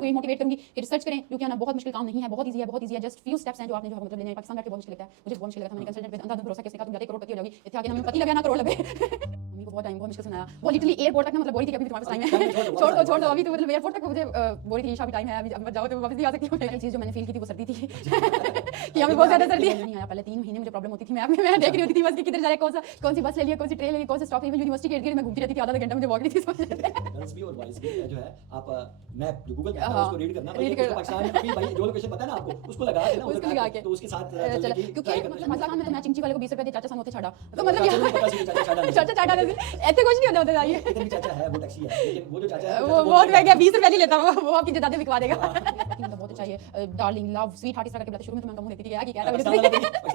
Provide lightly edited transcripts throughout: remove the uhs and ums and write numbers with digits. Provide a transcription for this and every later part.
कोई मोटिवेट करूंगी कि रिसर्च करें, क्योंकि आना बहुत मुश्किल काम नहीं है, बहुत ईजी है, जस्ट फ्यू स्टेप्स हैं जो आपने जो है मतलब लेने हैं। पाकिस्तान जाके बहुत मुश्किल लगता है, मुझे बहुत मुश्किल लगा था। मैंने कंसल्टेंट पे अंधाधुंध भरोसा कैसे कहा तुम जाते करोड़पति हो जाओगी, इतने आगे हमें पति लगे ना करोड़ लगे। मम्मी को बहुत टाइम बहुत मुश्किल सुनाया, वो लिटरली एयरपोर्ट तक ना मतलब बोली थी कि अभी तुम्हारे पास टाइम है, छोड़ दो अभी तो मतलब एयरपोर्ट तक मुझे बोली थी ईशा अभी टाइम है, अभी मत जाओ तो वापस नहीं आ सकती हूँ। पहली चीज़ जो मैंने फील की थी वो सर्दी थी कि हमें बहुत ज़्यादा सर्दी नहीं आया। पहले 3 महीने मुझे प्रॉब्लम होती थी, मैं देख रही होती थी बस कि किधर जा रहा है, कौन सी बस ले लिया, कौन सी ट्रेन ले ली, कौन सा स्टॉप, इवन यूनिवर्सिटी के इर्द गिर्द मैं घूमती रहती थी, आधा घंटा मुझे वॉक नहीं थी समझ। गर्ल्स भी और बॉयज भी जो है आप मैप जो गूगल मैप है उसको रीड करना, भाई उसको पाकिस्तान की भाई जो लोकेशन पता है ना आपको उसको लगा देना, उसको लगा के तो उसके साथ चलने की ट्राई करना। क्योंकि मतलब मैं चिंची वाले को 20 रुपए दे, चाचा सन होते छाड़ा, तो मतलब चाचा छाड़ा ऐसे कुछ नहीं होता ये इतनी चाचा है वो टैक्सी है, लेकिन वो जो चाचा है वो बहुत महंगा 20 रुपए नहीं लेता, वो आपकी जदादे बिकवा देगा। मतलब बहुत अच्छा है, डार्लिंग लव स्वीट हार्ट इस तरह के बुलाते, शुरू में तो मैं कम देखती थी यार कि क्या पाकिस्तान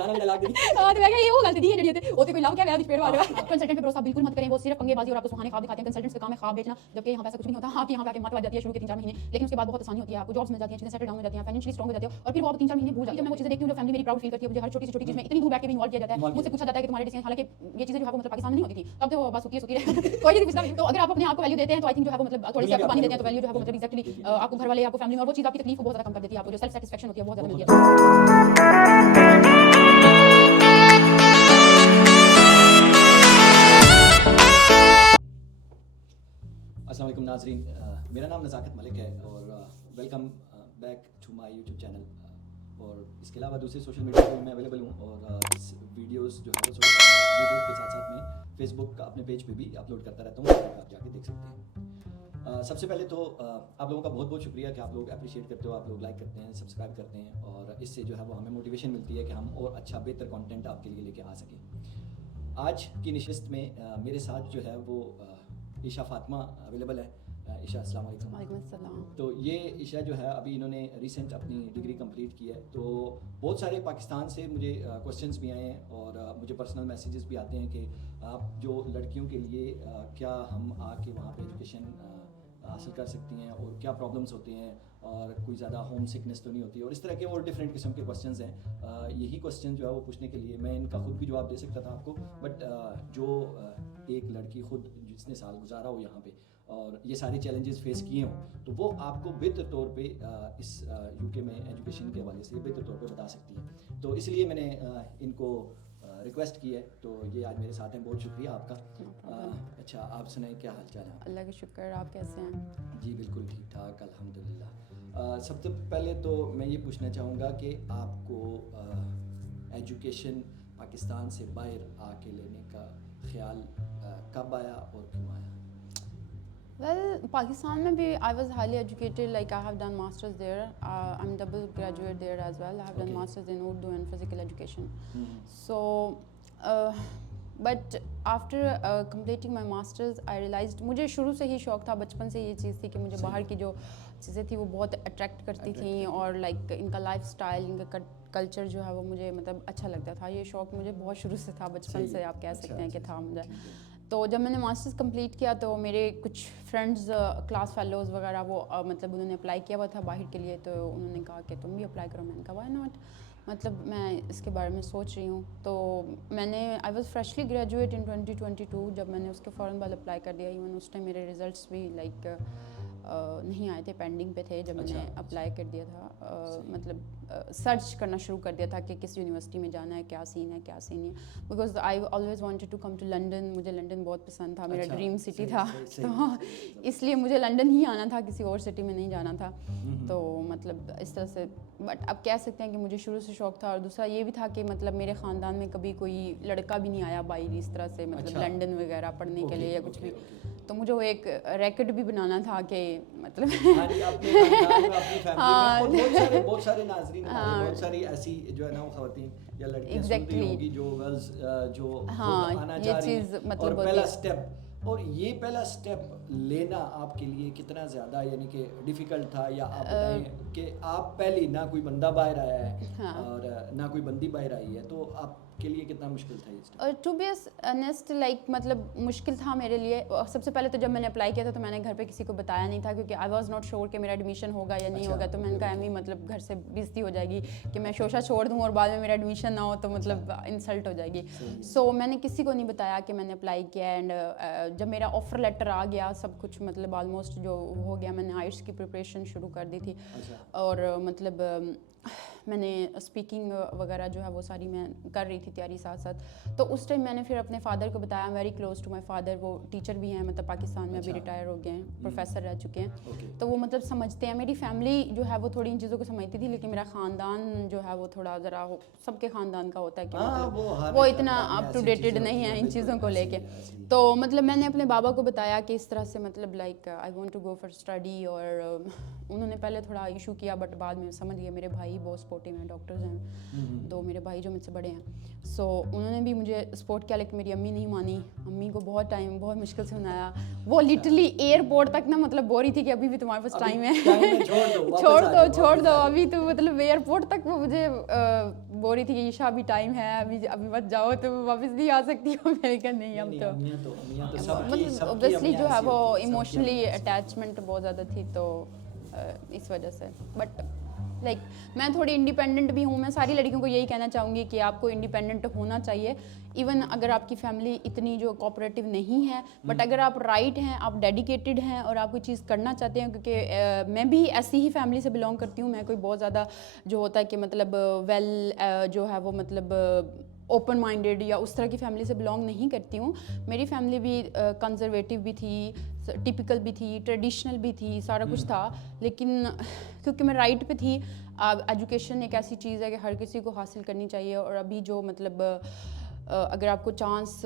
में लगा दी। हां तो मैं कहा ये वो गलती दी है जड़ी होते कोई लव क्या है पेड़ वाले। कंसल्टेंट पे भरोसा बिल्कुल मत करें, वो सिर्फ पंगेबाजी और आपको सुहाने ख्वाब दिखाते हैं। कंसल्टेंट्स का काम है ख्वाब बेचना, जबकि यहाँ पैसा कुछ भी नहीं होता। हाँ, यहाँ पे आके मत लग जाती है शुरू के 3-4 महीने, लेकिन उसके बाद बहुत आसानी होती है, आपको जॉब्स मिल जाती हैं, चीजें सेटल डाउन हो जाती हैं, फाइनेंशियली स्ट्रांग हो जाते हो, और फिर वो आप 3-4 महीने भूल जाते हैं। जब मैं वो चीजें देखती हूँ जो फैमिली मेरी प्राउड फील करती है, मुझे हर छोटी से छोटी चीज में इतनी दूर बैठ के भी इन्वॉल्व किया जाता है, मुझसे पूछा जाता है कि तुम्हारे डिसीजन, हालांकि ये चीजें जो है वो मतलब पाकिस्तान में नहीं होती थी, तब तो बस सुखी कोई नहीं पूछता। तो अगर आप अपने आप को वैल्यू देते हैं तो आई थिंक जो है वो मतलब थोड़ी सी आपको पानी देते हैं तो वैल्यू जो है वो मतलब एग्जैक्टली आपको घर वाले, आपको फैमिली, और वो चीज आपकी तकलीफ को बहुत ज्यादा कम कर देती है, आपको जो सेल्फ सेटिस्फैक्शन होती है बहुत ज्यादा मिलती है। अस्सलाम वालेकुम नाज़रीन, मेरा नाम नज़ाकत मलिक है और welcome back to my YouTube channel. और इसके अलावा दूसरे सोशल मीडिया पर मैं अवेलेबल हूँ और इस वीडियोस जो है वो यूट्यूब के साथ साथ में फेसबुक का अपने पेज पे भी अपलोड करता रहता हूँ, आप जाके देख सकते हैं। सबसे पहले तो आप लोगों का बहुत बहुत शुक्रिया कि आप लोग अप्रिशिएट करते हो, आप लोग लाइक करते हैं, सब्सक्राइब करते हैं, और इससे जो है वो हमें मोटिवेशन मिलती है कि हम और अच्छा बेहतर कंटेंट आपके लिए लेके आ सकें। आज की नशिस्त में मेरे साथ जो है वो ईशा फातिमा अवेलेबल है। ईशा अस्सलाम वालेकुम। वालेकुम अस्सलाम। तो ये ईशा जो है अभी इन्होंने रिसेंट अपनी डिग्री कंप्लीट की है, तो बहुत सारे पाकिस्तान से मुझे क्वेश्चंस भी आए हैं और मुझे पर्सनल मैसेजेस भी आते हैं कि आप जो लड़कियों के लिए क्या हम आके वहाँ पे एजुकेशन हासिल कर सकती हैं और क्या प्रॉब्लम्स होते हैं और कोई ज़्यादा होम सिकनेस तो नहीं होती, और इस तरह के और डिफरेंट किस्म के क्वेश्चंस हैं। यही क्वेश्चन जो है वो पूछने के लिए मैं इनका खुद भी जवाब दे सकता था आपको, बट जो एक लड़की खुद जिसने साल गुजारा हो यहाँ पे और ये सारे चैलेंजेस फेस किए हों, तो वो आपको बेहतर तौर पे इस यूके में एजुकेशन के हवाले से बेहतर तौर पे बता सकती है। तो इसलिए मैंने इनको रिक्वेस्ट की है, तो ये आज मेरे साथ हैं। बहुत शुक्रिया आपका। अच्छा, आप सुनाएं क्या हाल चाल है? अल्लाह का शुक्र, आप कैसे हैं? जी बिल्कुल ठीक ठाक अल्हम्दुलिल्लाह। सबसे पहले तो मैं ये पूछना चाहूँगा कि आपको एजुकेशन पाकिस्तान से बाहर आके लेने का ख्याल कब आया और क्यों आया? Well, Pakistan में भी I was highly educated, like I have done masters there. I'm double graduate there as well. I have done masters in Urdu and physical education. So, but after completing my masters, I realized मुझे शुरू से ही शौक था, बचपन से ये चीज़ थी कि मुझे बाहर की जो चीज़ें थी वो बहुत अट्रैक्ट करती थी, और लाइक इनका लाइफ स्टाइल, इनका कल्चर जो है वो मुझे मतलब अच्छा लगता था। ये शौक मुझे बहुत शुरू से था, बचपन से आप कह सकते हैं कि था मुझे। तो जब मैंने मास्टर्स कंप्लीट किया तो मेरे कुछ फ्रेंड्स क्लास फेलोज़ वगैरह वो मतलब उन्होंने अप्लाई किया हुआ था बाहर के लिए, तो उन्होंने कहा कि तुम भी अप्लाई करो। मैंने कहा व्हाई नॉट, मतलब मैं इसके बारे में सोच रही हूँ। तो मैंने I was freshly graduate in 2022 जब मैंने उसके फ़ौरन बाद अप्लाई कर दिया। इवन उस टाइम मेरे रिज़ल्ट्स भी लाइक नहीं आए थे, पेंडिंग पे थे जब मैंने अप्लाई कर दिया था। मतलब सर्च करना शुरू कर दिया था कि किस यूनिवर्सिटी में जाना है, क्या सीन है क्या सीन है, because I always wanted to come to London. मुझे लंदन बहुत पसंद था, मेरा ड्रीम सिटी था, तो इसलिए मुझे लंदन ही आना था, किसी और सिटी में नहीं जाना था। तो मतलब इस तरह से, बट अब कह सकते हैं कि मुझे शुरू से शौक था। और दूसरा ये भी था कि मतलब मेरे ख़ानदान में कभी कोई लड़का भी नहीं आया बाहर इस तरह से, मतलब लंदन वगैरह पढ़ने के लिए या कुछ भी। तो मुझे वो एक रैकेट भी बनाना था कि मतलब बहुत सारे नाज़रीन, बहुत सारी ऐसी जो है ना ख़वातीन या लड़कियां सुनती होंगी जो गर्ल्स जो आना चाह रही हैं, मतलब पहला स्टेप, और ये पहला स्टेप लेना आपके लिए कितना ज़्यादा यानी कि डिफ़िकल्ट था, या आप बताएं कि आप पहले ना कोई बंदा बाहर आया है और ना कोई बंदी बाहर आई है, तो आप के लिए कितना मुश्किल था ये? टू बी ऑनेस्ट लाइक मतलब मुश्किल था मेरे लिए। सबसे पहले तो जब मैंने अप्लाई किया था तो मैंने घर पे किसी को बताया नहीं था, क्योंकि आई वाज नॉट श्योर कि मेरा एडमिशन होगा या नहीं होगा। तो मैंने कहा एमी मतलब घर से बेइज्जती हो जाएगी कि मैं शोशा छोड़ दूँ और बाद में मेरा एडमिशन ना हो, तो मतलब इंसल्ट हो जाएगी। सो मैंने किसी को नहीं बताया कि मैंने अप्लाई किया। एंड जब मेरा ऑफर लेटर आ गया, सब कुछ मतलब ऑलमोस्ट जो हो गया, मैंने आइट्स की प्रिपरेशन शुरू कर दी थी। और मतलब मैंने स्पीकिंग वगैरह जो है वो सारी मैं कर रही थी तैयारी साथ साथ। तो उस टाइम मैंने फिर अपने फादर को बताया। Very close to my father, वो टीचर भी हैं, मतलब पाकिस्तान में अभी रिटायर हो गए हैं, प्रोफेसर रह चुके हैं। तो वो मतलब समझते हैं। मेरी फैमिली जो है वो थोड़ी इन चीज़ों को समझती थी, लेकिन मेरा ख़ानदान जो है वो थोड़ा ज़रा सबके ख़ानदान का होता है कि मतलब वो इतना अप टू डेटेड नहीं है इन चीज़ों को लेके। तो मतलब मैंने अपने बाबा को बताया कि इस तरह से मतलब like I want to go for study. और उन्होंने पहले थोड़ा इशू किया, बट बाद में समझ गए। मेरे भाई बहुत सपोर्टिव हैं, डॉक्टर्स हैं, दो मेरे भाई जो मुझसे बड़े हैं। सो उन्होंने भी मुझे सपोर्ट किया, लेकिन मेरी अम्मी नहीं मानी। अम्मी को बहुत मुश्किल से मनाया। वो लिटरली एयरपोर्ट तक ना मतलब बोल रही थी कि अभी भी तुम्हारे पास टाइम है, छोड़ दो अभी तो मतलब एयरपोर्ट तक वो मुझे बोल रही थी कि ईशा अभी टाइम है, अभी मत जाओ, तुम वापस नहीं आ सकती हो। मैंने कहा नहीं, अब तो मतलब ऑब्वियसली जो है वो इमोशनली अटैचमेंट बहुत ज़्यादा थी, तो इस वजह से। बट लाइक मैं थोड़ी इंडिपेंडेंट भी हूँ। मैं सारी लड़कियों को यही कहना चाहूँगी कि आपको इंडिपेंडेंट होना चाहिए। इवन अगर आपकी फैमिली इतनी जो कोऑपरेटिव नहीं है, बट अगर आप राइट हैं, आप डेडिकेटेड हैं और आप कोई चीज़ करना चाहते हैं, क्योंकि मैं भी ऐसी ही फैमिली से बिलोंग करती हूँ। मैं कोई बहुत ज़्यादा जो होता है कि मतलब जो है वो मतलब ओपन माइंडेड या उस तरह की फैमिली से बिलोंग नहीं करती हूँ। मेरी फैमिली भी कंजर्वेटिव भी थी, टिपिकल भी थी, ट्रेडिशनल भी थी, सारा कुछ था। लेकिन क्योंकि मैं राइट पे थी, एजुकेशन एक ऐसी चीज़ है कि हर किसी को हासिल करनी चाहिए। और अभी जो मतलब अगर आपको चांस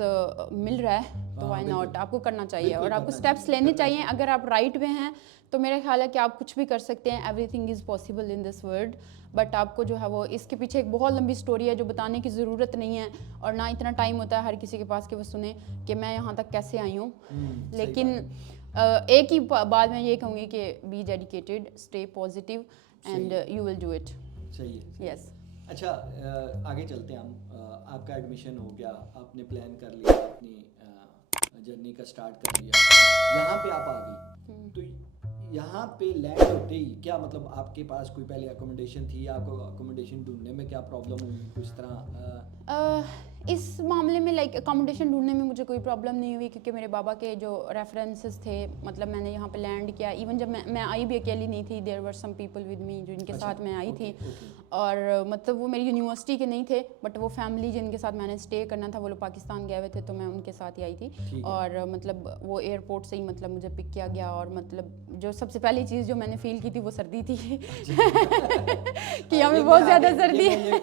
मिल रहा है तो व्हाई नॉट, आपको करना चाहिए और आपको स्टेप्स लेने चाहिए। अगर आप राइट पे हैं तो मेरा ख्याल है कि आप कुछ भी कर सकते हैं। Everything is possible in this world. But आपको जो है वो इसके पीछे एक बहुत लंबी स्टोरी है जो बताने की ज़रूरत नहीं है, और ना इतना टाइम होता है हर किसी के पास कि वो सुने कि मैं यहाँ तक कैसे आई हूँ। लेकिन एक ही बात मैं ये कहूँगी कि be dedicated, stay positive and you will do it. सही है। यस। अच्छा, आगे चलते हैं हम। आपका एडमिशन हो गया, आपने प्लान कर लिया, अपनी जर्नी का स्टार्ट कर लिया, यहाँ पे आप आ गई। तो यहाँ पे लैंड होते ही क्या मतलब आपके पास कोई पहले अकोमोडेशन थी? आपको अकोमोडेशन ढूंढने में क्या प्रॉब्लम हुई कुछ तरह? इस मामले में लाइक अकोमोडेशन ढूंढने में मुझे कोई प्रॉब्लम नहीं हुई, क्योंकि मेरे बाबा के जो रेफरेंसेस थे, मतलब मैंने यहाँ पे लैंड किया। इवन जब मैं आई भी अकेली नहीं थी, there were some people with me जो इनके साथ मैं आई थी। और मतलब वो मेरी यूनिवर्सिटी के नहीं थे, बट वो फैमिली जिनके साथ मैंने स्टे करना था वो लोग पाकिस्तान गए हुए थे, तो मैं उनके साथ ही आई थी। और मतलब वो एयरपोर्ट से ही मतलब मुझे पिक किया गया। और मतलब जो सबसे पहली चीज़ जो मैंने फील की थी वो सर्दी थी कि यहाँ पे बहुत ज़्यादा सर्दी है,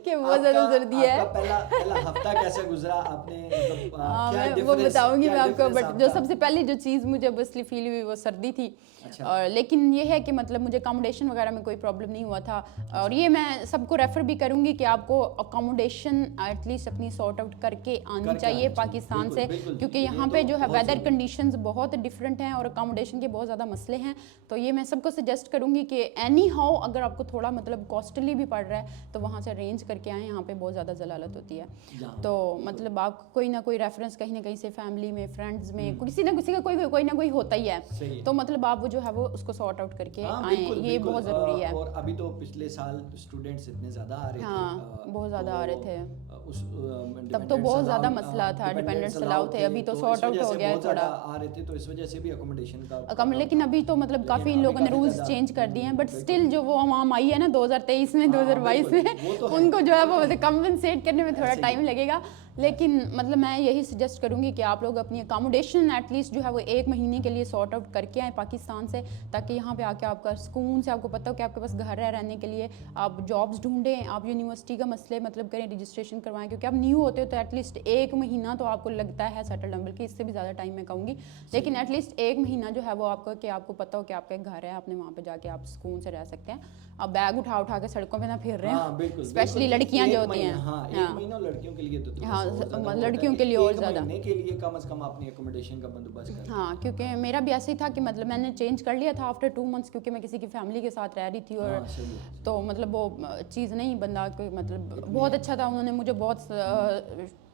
कि बहुत ज़्यादा सर्दी है। पहला हफ्ता कैसे गुजरा आपने? मैं वो बताऊंगी मैं आपको। बट जो सबसे पहली जो चीज़ मुझे ऑब्वियसली फील हुई वो सर्दी थी। और लेकिन ये है कि मतलब मुझे अकोमोडेशन वगैरह में कोई प्रॉब्लम नहीं हुआ था। और ये मैं सबको रेफ़र भी करूँगी कि आपको अकोमोडेशन एटलीस्ट अपनी सॉर्ट आउट करके आनी चाहिए पाकिस्तान से, क्योंकि यहाँ पे जो है वेदर कंडीशंस बहुत डिफरेंट हैं और अकोमोडेशन के बहुत ज़्यादा मसले हैं। तो ये मैं सबको सजेस्ट करूँगी कि एनी हाउ अगर आपको थोड़ा मतलब कॉस्टली भी पड़ रहा है तो वहाँ से अरेंज करके आएँ। यहाँ पे बहुत ज़्यादा जलालत होती है, तो मतलब आप कोई ना कोई रेफरेंस कहीं ना कहीं से फैमिली में, फ्रेंड्स में, किसी ना किसी का कोई ना कोई होता ही है। तो मतलब आप वो जो है वो उसको सॉर्ट आउट करके आए, ये बहुत ज़रूरी है। और अभी तो पिछले साल स्टूडेंट्स इतने ज़्यादा आ रहे थे, बहुत ज़्यादा आ रहे थे, तब तो बहुत ज़्यादा मसला था, डिपेंडेंट्स अलाउ थे। अभी तो सॉर्ट आउट हो गया है थोड़ा, आ रहे थे, तो इस वजह से भी अकोमोडेशन का लेकिन अभी तो मतलब काफ़ी इन लोगों ने रूल्स चेंज कर दिए हैं। बट स्टिल जो वो आवाम आई है ना 2023 में, 2022 में, उनको जो है वो कंपनसेट करने में थोड़ा टाइम लगेगा। लेकिन मतलब मैं यही सजेस्ट करूँगी कि आप लोग अपनी अकोमोडेशन एटलीस्ट जो है वो 1 महीने के लिए सॉर्ट आउट करके आएँ पाकिस्तान से, ताकि यहाँ पे आके आपका सुकून से, आपको पता हो कि आपके पास घर है रहने के लिए, आप जॉब्स ढूंढें, आप यूनिवर्सिटी का मसले मतलब करें, रजिस्ट्रेशन करवाएं। क्योंकि आप न्यू होते हो तो एटलीस्ट 1 महीना तो आपको लगता है सेटल होने, बल्कि इससे भी ज़्यादा टाइम मैं कहूँगी, लेकिन एटलीस्ट 1 महीना जो है वो आपको कि आपको पता हो कि आपका घर है, आपने वहाँ पर जाके आप सुकून से रह सकते हैं। आप बैग उठा के सड़कों पे ना फिर रहे हैं, स्पेशली लड़कियां जो होती हैं। हाँ, 1 महीना लड़कियों के लिए तो हाँ, हाँ लड़कियों के लिए और ज़्यादा, महीने के लिए कम से कम अपनी एकोमोडेशन का बंदोबस्त कर। हाँ क्योंकि मेरा भी ऐसे ही था कि मतलब मैंने चेंज कर लिया था आफ्टर 2 मंथ्स, क्योंकि मैं किसी की फैमिली के साथ रह रही थी और हाँ, सही है। तो मतलब वो चीज़ नहीं बंदा कोई मतलब बहुत अच्छा था, उन्होंने मुझे बहुत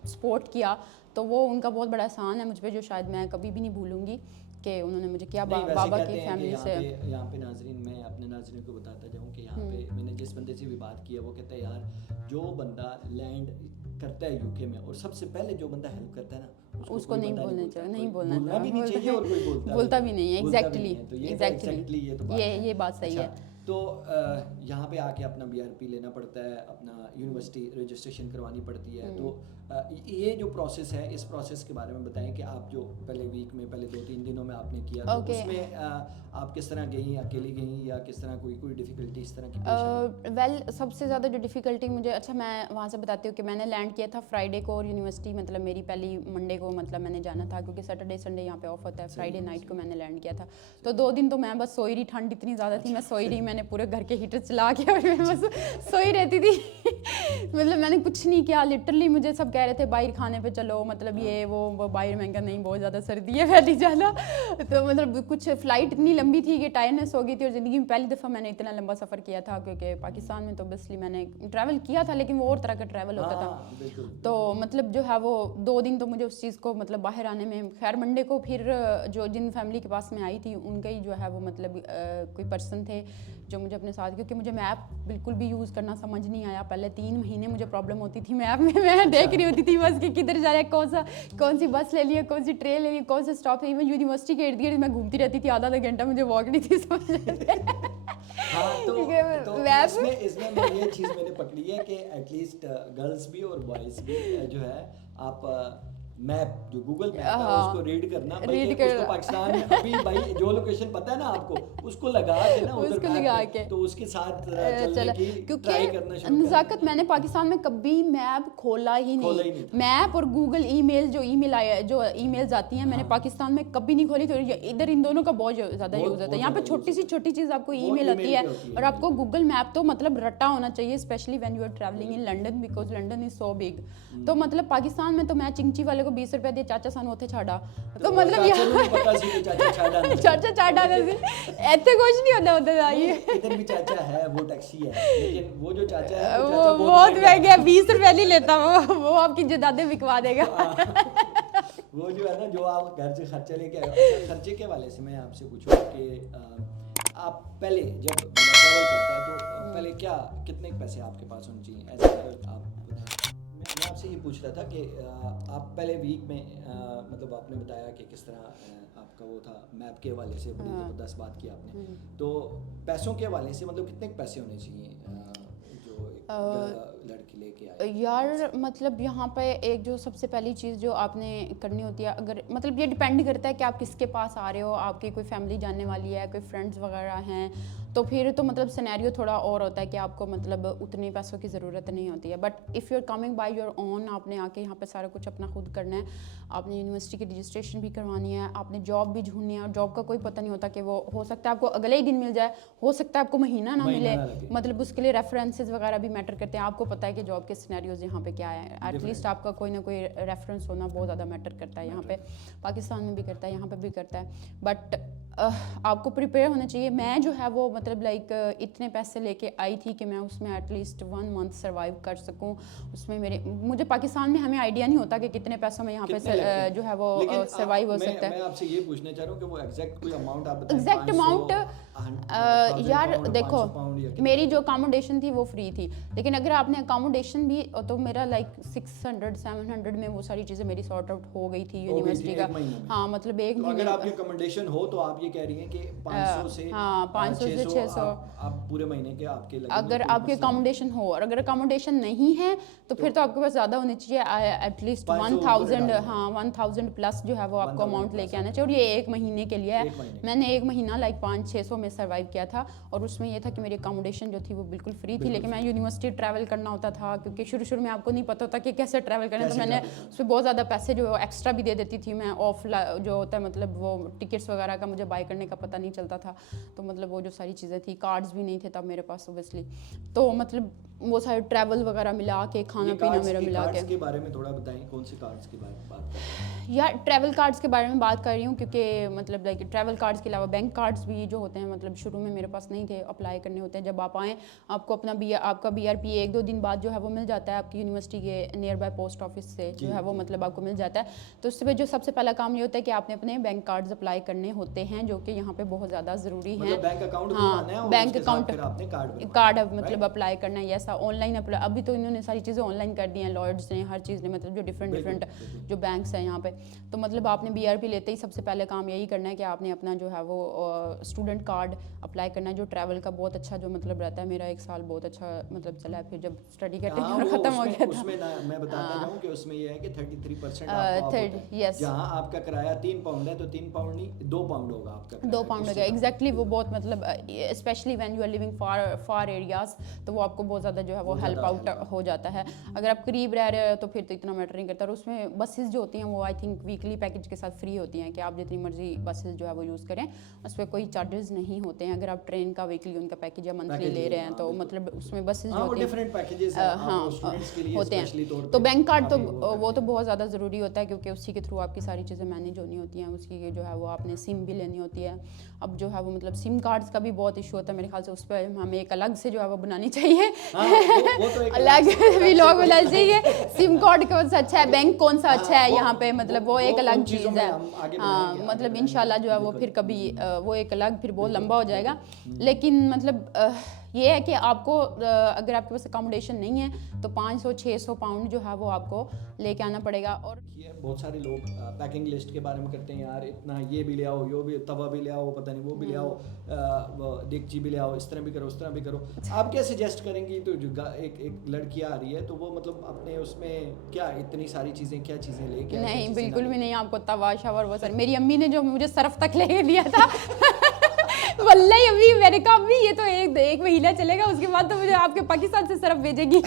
सपोर्ट किया, तो वो उनका बहुत बड़ा एहसान है मुझ पे जो शायद मैं कभी भी नहीं भूलूंगी कि उन्होंने मुझे किया नहीं, वैसे बाबा कहते की हैं कि फैमिली से। यहाँ पे नाजरीन, मैं अपने नाजरीन को बताता जाऊँ कि यहाँ पे मैंने जिस बंदे से भी बात किया वो कहता है यार जो बंदा लैंड करता है यूके में और सबसे पहले जो बंदा हेल्प करता है ना उसको कोई नहीं बंदा बोलना बोलता, चाहिए, नहीं कोई बोलना बोलना भी नहीं चाहिए और कोई बोलता भी नहीं है। बोलता भी एग्जैक्टली नहीं है। तो ये एग्जैक्टली ये तो बात है। ये बात सही अच्छा, है। तो यहाँ पे आके अपना बीआरपी लेना पड़ता है, अपना यूनिवर्सिटी रजिस्ट्रेशन करवानी पड़ती है। तो ये जो प्रोसेस है, इस प्रोसेस के बारे में बताएं कि आप जो पहले वीक में पहले 2-3 दिनों में आपने किया, तो उसमें आप किस तरह गई, अकेली गई या किस तरह कोई डिफ़िकल्टी इस तरह की पेश आई? वेल सबसे ज़्यादा जो डिफ़िकल्टी मुझे, अच्छा मैं वहाँ से बताती हूँ कि मैंने लैंड किया था फ्राइडे को और यूनिवर्सिटी मतलब मेरी पहली मंडे को मतलब मैंने जाना था, क्योंकि सैटरडे संडे यहाँ पे ऑफ होता है। फ्राइडे नाइट को मैंने लैंड किया था, तो 2 दिन तो मैं बस सोई रही, ठंड इतनी ज़्यादा थी, मैं सोई रही, मैंने पूरे घर के हीटर चला के और मैं बस सोई रहती थी मतलब मैंने कुछ नहीं किया लिटरली। मुझे सब कह रहे थे बाहर खाने पे चलो, मतलब ये वो बाहर, मैं कहा नहीं बहुत ज़्यादा सर्दी है फैली जाना। तो मतलब कुछ फ़्लाइट इतनी लंबी थी कि टायर्डनेस हो गई थी, और ज़िंदगी में पहली दफ़ा मैंने इतना लंबा सफ़र किया था, क्योंकि पाकिस्तान में तो ऑब्वियसली मैंने ट्रैवल किया था लेकिन वो और तरह का ट्रैवल होता था। तो मतलब जो है वो 2 दिन तो मुझे उस चीज़ को मतलब बाहर आने में, खैर मंडे को फिर जो जिन फैमिली के पास मैं आई थी उनका ही जो है वो मतलब कोई पर्सन थे जो मुझे अपने साथ, क्योंकि मुझे मैप बिल्कुल भी यूज़ करना समझ नहीं आया। पहले 3 महीने मुझे प्रॉब्लम होती थी मैप में, मैं देख रही होती थी बस कि किधर जा रहा है, कौन सी बस ले लिया, कौन सी ट्रेन ले ली, कौन सा स्टॉप है। इवन यूनिवर्सिटी के इर्द गिर्द मैं घूमती रहती थी, आधा घंटा मुझे वॉक नहीं थी समझ। हाँ, तो मैप इसमें मैं ये चीज़ मैंने पकड़ी है कि एटलीस्ट गर्ल्स भी और बॉयज़ भी जो है आप मैप जो गूगल मैप है उसको रीड करना, बल्कि उसको पाकिस्तान में अभी भाई जो लोकेशन पता है ना आपको उसको लगा के ना उधर उसको लगा के तो उसके साथ चलने की ट्राई करना शुरू नज़ाकत। मैंने पाकिस्तान में कभी मैप खोला ही नहीं। मैप और गूगल ईमेल जो ईमेल्स आती हैं मैंने पाकिस्तान में कभी नहीं खोली। तो इधर इन दोनों का बहुत ज़्यादा यूज़ होता है। यहाँ पे छोटी चीज़ आपको ईमेल आती है और आपको गूगल मैप तो मतलब रट्टा होना चाहिए, specially when you are travelling in London, because London is so big. तो मतलब पाकिस्तान में तो मैं चिंची वाले को 20 रुपए दिए, चाचा सानू उत्थे छाड़ा, तो मतलब चाचा छाड़ा ऐसे कुछ नहीं होता उधर। इधर भी चाचा है, वो टैक्सी है, लेकिन वो जो चाचा है वो बहुत महंगा है, 20 रुपए नहीं लेता वो आपकी जदादे बिकवा देगा। वो जो है ना, जो आप घर से खर्चा लेके आए। खर्चे के वाले से मैं आपसे पूछूं कि आप पहले जब ट्रैवल करता है तो पहले कितने पैसे आपके पास होने चाहिए एज आप? मैं आपसे ये पूछ रहा था कि आप पहले वीक में मतलब आपने बताया कि किस तरह आपका वो था मैप के हवाले से, बड़ी ज़बरदस्त बात की आपने। तो पैसों के हवाले से मतलब कितने पैसे होने चाहिए जो एक लड़की लेके आए? यार मतलब यहाँ पे एक जो सबसे पहली चीज़ जो आपने करनी होती है, अगर मतलब ये डिपेंड करता है कि आप किसके पास आ रहे हो, आपकी कोई फैमिली जानने वाली है, कोई फ्रेंड्स वगैरह हैं, तो फिर तो मतलब सिनेरियो थोड़ा और होता है कि आपको मतलब उतने पैसों की ज़रूरत नहीं होती है। But if you are coming by your own, आपने आके यहाँ पे सारा कुछ अपना खुद करना है, आपने यूनिवर्सिटी की रजिस्ट्रेशन भी करवानी है, आपने जॉब भी ढूंढनी है, और जॉब का कोई पता नहीं होता कि वो हो सकता है आपको अगले ही दिन मिल जाए, हो सकता है आपको महीना ना मिले, मतलब उसके लिए रेफरेंसेस वगैरह भी मैटर करते हैं। आपको पता है कि जॉब के सिनेरियोज यहाँ पे क्या है, एटलीस्ट आपका कोई ना कोई रेफरेंस होना बहुत ज़्यादा मैटर करता है। यहाँ पे पाकिस्तान में भी करता है, यहाँ पे भी करता है, बट आपको प्रिपेयर होना चाहिए। मैं जो है वो मतलब लाइक इतने पैसे लेके आई थी कि मैं उसमें एटलीस्ट 1 मंथ सर्वाइव कर सकूं। उसमें मुझे पाकिस्तान में हमें आइडिया नहीं होता कि कितने पैसों में यहाँ पे जो है वो सर्वाइव हो सकता है। मैं आपसे ये पूछना चाह रहा हूँ कि वो एग्जैक्ट कोई अमाउंट आप बताएं। एग्जैक्ट अमाउंट यार देखो, मेरी जो अकोमोडेशन थी वो फ्री थी, लेकिन अगर आपने अकोमोडेशन भी तो मेरा लाइक 600-700 में वो सारी चीज़ें मेरी सॉर्ट आउट हो गई थी यूनिवर्सिटी का। हाँ मतलब एक महीने। अगर आपकी अकोमोडेशन हो तो आप ये कह रही हैं कि 500 से 600 आप पूरे महीने के आपके लगेंगे। अगर आपके अकोमोडेशन हो, और अगर अकोमोडेशन नहीं है तो फिर तो आपके पास ज़्यादा होनी चाहिए, एटलीस्ट 1000। हाँ 1000 प्लस जो है वो आपको अमाउंट लेके आना चाहिए, और ये 1 महीने के लिए है। मैंने 1 महीना लाइक 500-600 में सर्वाइव किया था, और उसमें ये था कि मेरी अकोमोडेशन जो थी वो बिल्कुल फ्री थी, लेकिन मैं यूनिवर्सिटी ट्रैवल करना होता था, क्योंकि शुरू में आपको नहीं पता होता कि कैसे ट्रैवल करना, तो मैंने उस पर बहुत ज़्यादा पैसे जो एक्स्ट्रा भी दे देती थी मैं। ऑफ जो होता है मतलब वो टिकट्स वगैरह का मुझे बाय करने का पता नहीं चलता था, तो मतलब वो जो सारी चीज़ें थी, कार्ड्स भी नहीं थे तब मेरे पास ओब्वियसली, तो मतलब वो सारे ट्रैवल वगैरह मिला के, खाना पीना मेरा मिला के। के बारे में थोड़ा बताएं, कौन से कार्ड्स के बारे में बात कर रहे हैं? यार ट्रैवल कार्ड्स के बारे में बात कर रही हूँ, क्योंकि मतलब लाइक ट्रैवल कार्ड्स के अलावा बैंक कार्ड्स भी जो होते हैं, मतलब शुरू में मेरे पास नहीं थे, अप्लाई करने होते हैं। जब आप आएँ आपको अपना आपका BRP 1-2 दिन बाद जो है वो मिल जाता है आपकी यूनिवर्सिटी के नियर बाय पोस्ट ऑफिस से जो है वो मतलब आपको मिल जाता है। तो उससे जो सबसे पहला काम ये होता है कि आपने अपने बैंक कार्ड्स अप्लाई करने होते हैं, जो कि यहाँ पे बहुत ज़्यादा ज़रूरी है। बैंक अकाउंट, हाँ, बैंक अकाउंट कार्ड मतलब right? अप्लाई करना है, ऐसा ऑनलाइन अप्लाई। अभी तो इन्होंने सारी चीज़ें ऑनलाइन कर दी हैं, लॉयर्स ने, हर चीज़ ने, मतलब जो डिफरेंट जो बैंक्स हैं यहाँ पे। तो मतलब आपने BRP लेते ही सबसे पहले काम यही करना है कि आपने अपना जो है वो स्टूडेंट कार्ड अप्लाई करना है, जो ट्रैवल का बहुत अच्छा जो मतलब रहता है। मेरा 1 साल बहुत अच्छा मतलब चला है, फिर जब स्टडी करते हैं खत्म हो गया था। उसमें मैं बताना चाहूँ कि उसमें ये है कि 33% यस, जहाँ आपका किराया 3 पाउंड है तो 3 पाउंड नहीं 2 पाउंड होगा आपका, 2 पाउंड होगा एग्जैक्टली। वो बहुत मतलब specially when you are living far areas, तो वो आपको बहुत ज़्यादा जो है वो हेल्प आउट हो जाता है। अगर आप करीब रह रहे हो तो फिर तो इतना मैटर नहीं करता। और उसमें बसेस जो होती हैं वो आई थिंक वीकली पैकेज के साथ फ्री होती हैं, कि आप जितनी मर्जी बसेस जो है वो यूज़ करें, उस पर कोई चार्जेस नहीं होते हैं। अगर आप ट्रेन का वीकली उनका पैकेज या मंथली ले रहे हैं तो मतलब उसमें बसेस जो होती हैं हाँ होते हैं। तो बैंक कार्ड तो वो तो बहुत ज़्यादा ज़रूरी होता है, क्योंकि उसी के थ्रू आपकी सारी चीज़ें मैनेज होनी होती हैं। उसकी जो है वो आपने सिम भी लेनी होती है। अब जो है वो मतलब सिम कार्ड्स का भी बहुत इशू होता है मेरे ख्याल से, उस पर हमें एक अलग से जो है वो बनानी चाहिए, अलग भी लोग बनाना चाहिए। सिम कार्ड कौन सा अच्छा है, बैंक कौन सा अच्छा है यहाँ पे, मतलब वो एक अलग चीज़ है। हाँ मतलब इंशाल्लाह जो है वो फिर कभी वो एक अलग फिर बहुत लंबा हो जाएगा। लेकिन मतलब ये है कि आपको अगर आपके पास अकोमोडेशन नहीं है तो 500-600 पाउंड जो है वो आपको लेके आना पड़ेगा। और बहुत सारे लोग पैकिंग लिस्ट के बारे में करते हैं, यार इतना ये भी ले आओ, यो भी तवा भी ले आओ, पता नहीं वो भी ले आओ, देगची भी ले आओ, इस तरह भी करो, उस तरह भी करो। आप क्या सजेस्ट करेंगी? तो जो एक लड़की आ रही है तो वो मतलब अपने उसमें क्या इतनी सारी चीज़ें, क्या चीज़ें ले, क्या नहीं बिल्कुल भी नहीं। आपको तवा शावर वो सर, मेरी अम्मी ने जो मुझे सर्फ तक ले दिया था वल्लाही अभी मैंने कहा अम्मी ये तो एक महीना चलेगा, उसके बाद तो मुझे आपके पाकिस्तान से सर्फ भेजेगी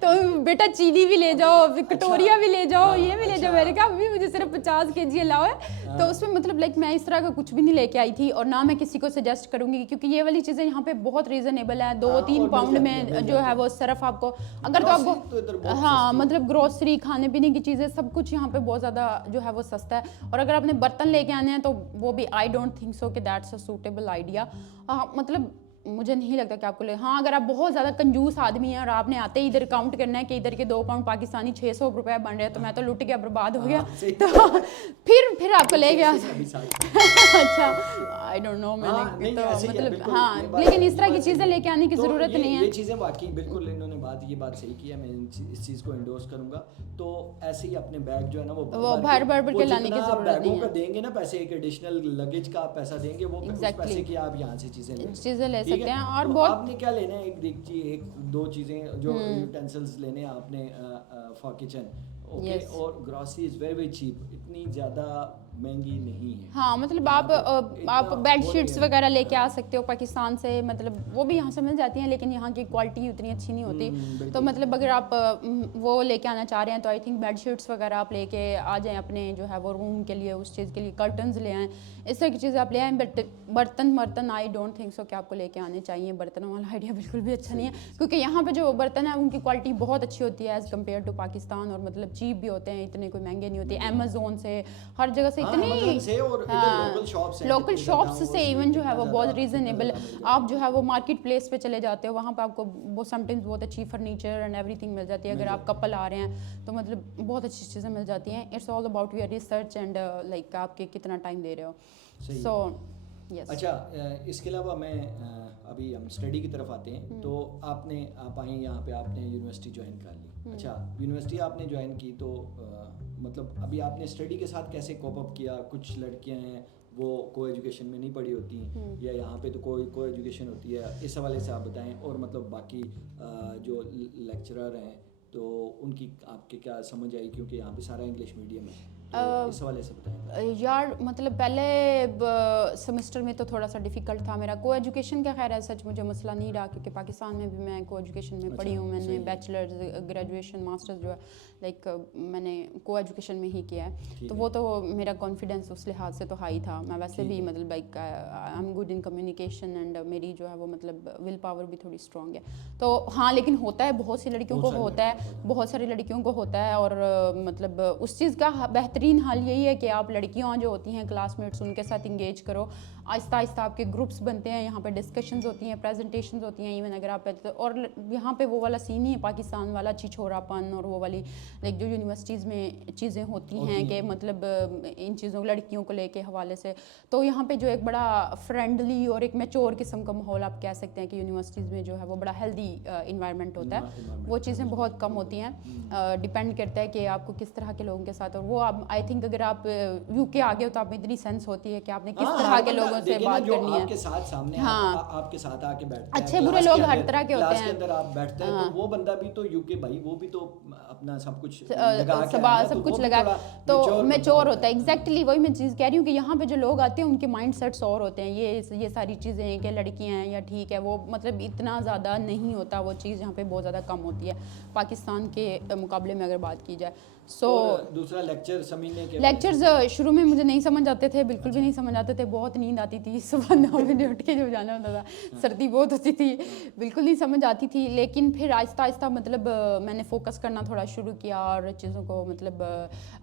तो बेटा चीनी भी ले जाओ, कटोरिया भी ले जाओ, ये भी ले जाओ। मैंने कहा अभी मुझे सिर्फ 50 kg लाओ है। तो उसमें मतलब लाइक मैं इस तरह का कुछ भी नहीं लेके आई थी, और ना मैं किसी को सजेस्ट करूंगी, क्योंकि ये वाली चीज़ें यहाँ पे बहुत रीजनेबल है। 2-3 पाउंड में जो है वो सिर्फ आपको, अगर तो आपको हाँ मतलब ग्रोसरी, खाने पीने की चीज़ें सब कुछ यहाँ पे बहुत ज़्यादा जो है वो सस्ता है। और अगर आपने बर्तन लेके आने हैं तो वो भी आई डोंट थिंक सो कि दैट्स अ सूटेबल आइडिया। मतलब मुझे नहीं लगता कि आपको हाँ अगर आप बहुत ज़्यादा कंजूस आदमी हैं और आपने आते ही इधर काउंट करना है कि इधर के 2 पाउंड पाकिस्तानी 600 रुपये बन रहे हैं, तो मैं तो लुट गया, बर्बाद हो गया। तो फिर आपको ले गया अच्छा आई डोंट नो, मैंने तो मतलब हाँ, लेकिन इस तरह की चीज़ें लेके आने की ज़रूरत नहीं है। ये चीज़ें वाकई बिल्कुल इन्होंने ये बात सही की है, मैं इस चीज़ को इंडोर्स करूँगा। तो ऐसे ही अपने बैग जो है ना वो भर के लाने की ज़रूरत नहीं है। देंगे ना पैसे, एक एडिशनल लगेज का पैसा देंगे, वो पैसे की आप यहाँ से चीज़ें ले सकते हैं। और तो बहुत आपने क्या लेना है, एक देगची, 1-2 चीज़ें जो यूटेंसिल्स लेने हैं आपने फॉर किचन, ओके। और grocery is very very cheap, इतनी ज़्यादा महंगी नहीं है। हाँ मतलब आप बेड शीट्स वगैरह लेके आ सकते हो पाकिस्तान से, मतलब वो भी यहाँ से मिल जाती हैं, लेकिन यहाँ की क्वालिटी उतनी अच्छी नहीं होती। तो मतलब अगर आप वो लेके आना चाह रहे हैं तो आई थिंक बेड शीट्स वगैरह आप लेके आ जाएं अपने जो है वो रूम के लिए, उस चीज़ के लिए कर्टन्स ले आएँ, इस तरह की चीज़ें आप ले आएँ। बट बर्तन आई डोंट थिंक सो कि आपको लेके आने चाहिए। बर्तनों वाला आइडिया बिल्कुल भी अच्छा नहीं है, क्योंकि यहाँ पे जो बर्तन है उनकी क्वालिटी बहुत अच्छी होती है एज़ कम्पेयर टू पाकिस्तान, और मतलब चीप भी होते हैं, इतने कोई महंगे नहीं होते। अमेज़ोन से हर जगह से इतनी लोकल शॉप्स से इवन जो है वो बहुत रीजनेबल। आप जो है वो मार्केट प्लेस पे चले जाते हो, वहाँ पे आपको वो समटाइम्स बहुत अच्छी फर्नीचर एंड एवरीथिंग मिल जाती है। अगर आप कपल आ रहे हैं तो मतलब बहुत अच्छी चीज़ें मिल जाती हैं। It's all about your research and like आपके कितना टाइम दे रहे हो। So yes. अच्छा, इसके अलावा मैं अभी हम स्टडी की तरफ आते हैं। तो आप आई यहाँ पे, आपने यूनिवर्सिटी ज्वाइन कर ली। अच्छा, यूनिवर्सिटी आपने ज्वाइन की तो मतलब अभी आपने स्टडी के साथ कैसे कोप अप किया? कुछ लड़कियां हैं वो को एजुकेशन में नहीं पढ़ी होती, या यहाँ पे तो को एजुकेशन होती है, इस हवाले से आप बताएं। और मतलब बाकी जो लेक्चरर हैं तो उनकी आपके क्या समझ आई, क्योंकि यहाँ पे सारा इंग्लिश मीडियम है। تو اس حوالے سے بتائیں. یار مطلب پہلے سمسٹر میں تو تھوڑا سا ڈیفیکلٹ تھا میرا. کو ایجوکیشن کا خیر ہے سچ مجھے مسئلہ نہیں رہا کیونکہ پاکستان میں بھی میں کو ایجوکیشن میں پڑھی ہوں. میں نے بیچلرز گریجویشن ماسٹرز جو ہے لائک میں نے کو ایجوکیشن میں ہی کیا ہے, تو وہ تو میرا کانفیڈینس اس لحاظ سے تو ہائی تھا. میں ویسے بھی مطلب like I am good in communication and میری جو ہے وہ مطلب ول پاور بھی تھوڑی اسٹرانگ ہے. تو ہاں لیکن ہوتا ہے بہت سی لڑکیوں کو ہوتا ہے, بہت ساری لڑکیوں کو ہوتا ہے. اور مطلب اس چیز کا بہترین حل یہی ہے کہ آپ لڑکیاں جو ہوتی ہیں کلاس میٹس ان کے ساتھ انگیج کرو. آہستہ آہستہ آپ کے گروپس بنتے ہیں, یہاں پہ ڈسکشنز ہوتی ہیں, پریزنٹیشنز ہوتی ہیں. ایون اگر آپ اور یہاں پہ وہ والا سین ہی ہے پاکستان والا چھچھورا پن اور وہ والی لائک جو یونیورسٹیز میں چیزیں ہوتی ہیں کہ مطلب ان چیزوں لڑکیوں کو لے کے حوالے سے. تو یہاں پہ جو ایک بڑا فرینڈلی اور ایک میچور قسم کا ماحول آپ کہہ سکتے ہیں کہ یونیورسٹیز میں جو ہے وہ بڑا ہیلدی انوائرمنٹ ہوتا ہے. وہ چیزیں بہت کم ہوتی ہیں. ڈپینڈ کرتا ہے کہ آپ کو کس طرح کے لوگوں کے ساتھ. اور وہ آئی تھنک اگر آپ یو کے آگے ہو تو آپ میں اتنی سینس ہوتی ہے کہ آپ نے کس طرح کے لوگوں سے بات کرنی ہے. آپ کے ساتھ سامنے آپ کے ساتھ آ کے بیٹھتے ہیں, اچھے برے لوگ ہر طرح کے ہوتے ہیں. کلاس کے اندر آپ بیٹھتے ہیں تو وہ بندہ بھی تو یو کے بھائی وہ بھی تو اپنا سب کچھ سب کچھ لگا تو میچور ہوتا ہے. ایگزیکٹلی وہی میں چیز کہہ رہی ہوں کہ یہاں پہ جو لوگ آتے ہیں ان کے مائنڈ سیٹس اور ہوتے ہیں. یہ ساری چیزیں ہیں کہ لڑکیاں ہیں یا ٹھیک ہے, وہ مطلب اتنا زیادہ نہیں ہوتا. وہ چیز یہاں پہ بہت زیادہ کم ہوتی ہے پاکستان کے مقابلے میں اگر بات کی جائے. سو دوسرا لیکچرز شروع میں مجھے نہیں سمجھ آتے تھے, بالکل بھی نہیں سمجھ آتے تھے. بہت نیند آتی تھی, صبح 9 بجے اٹھ کے جو جانا ہوتا تھا, سردی بہت ہوتی تھی, بالکل نہیں سمجھ آتی تھی. لیکن پھر آہستہ آہستہ مطلب میں نے فوکس کرنا تھوڑا شروع کیا اور چیزوں کو مطلب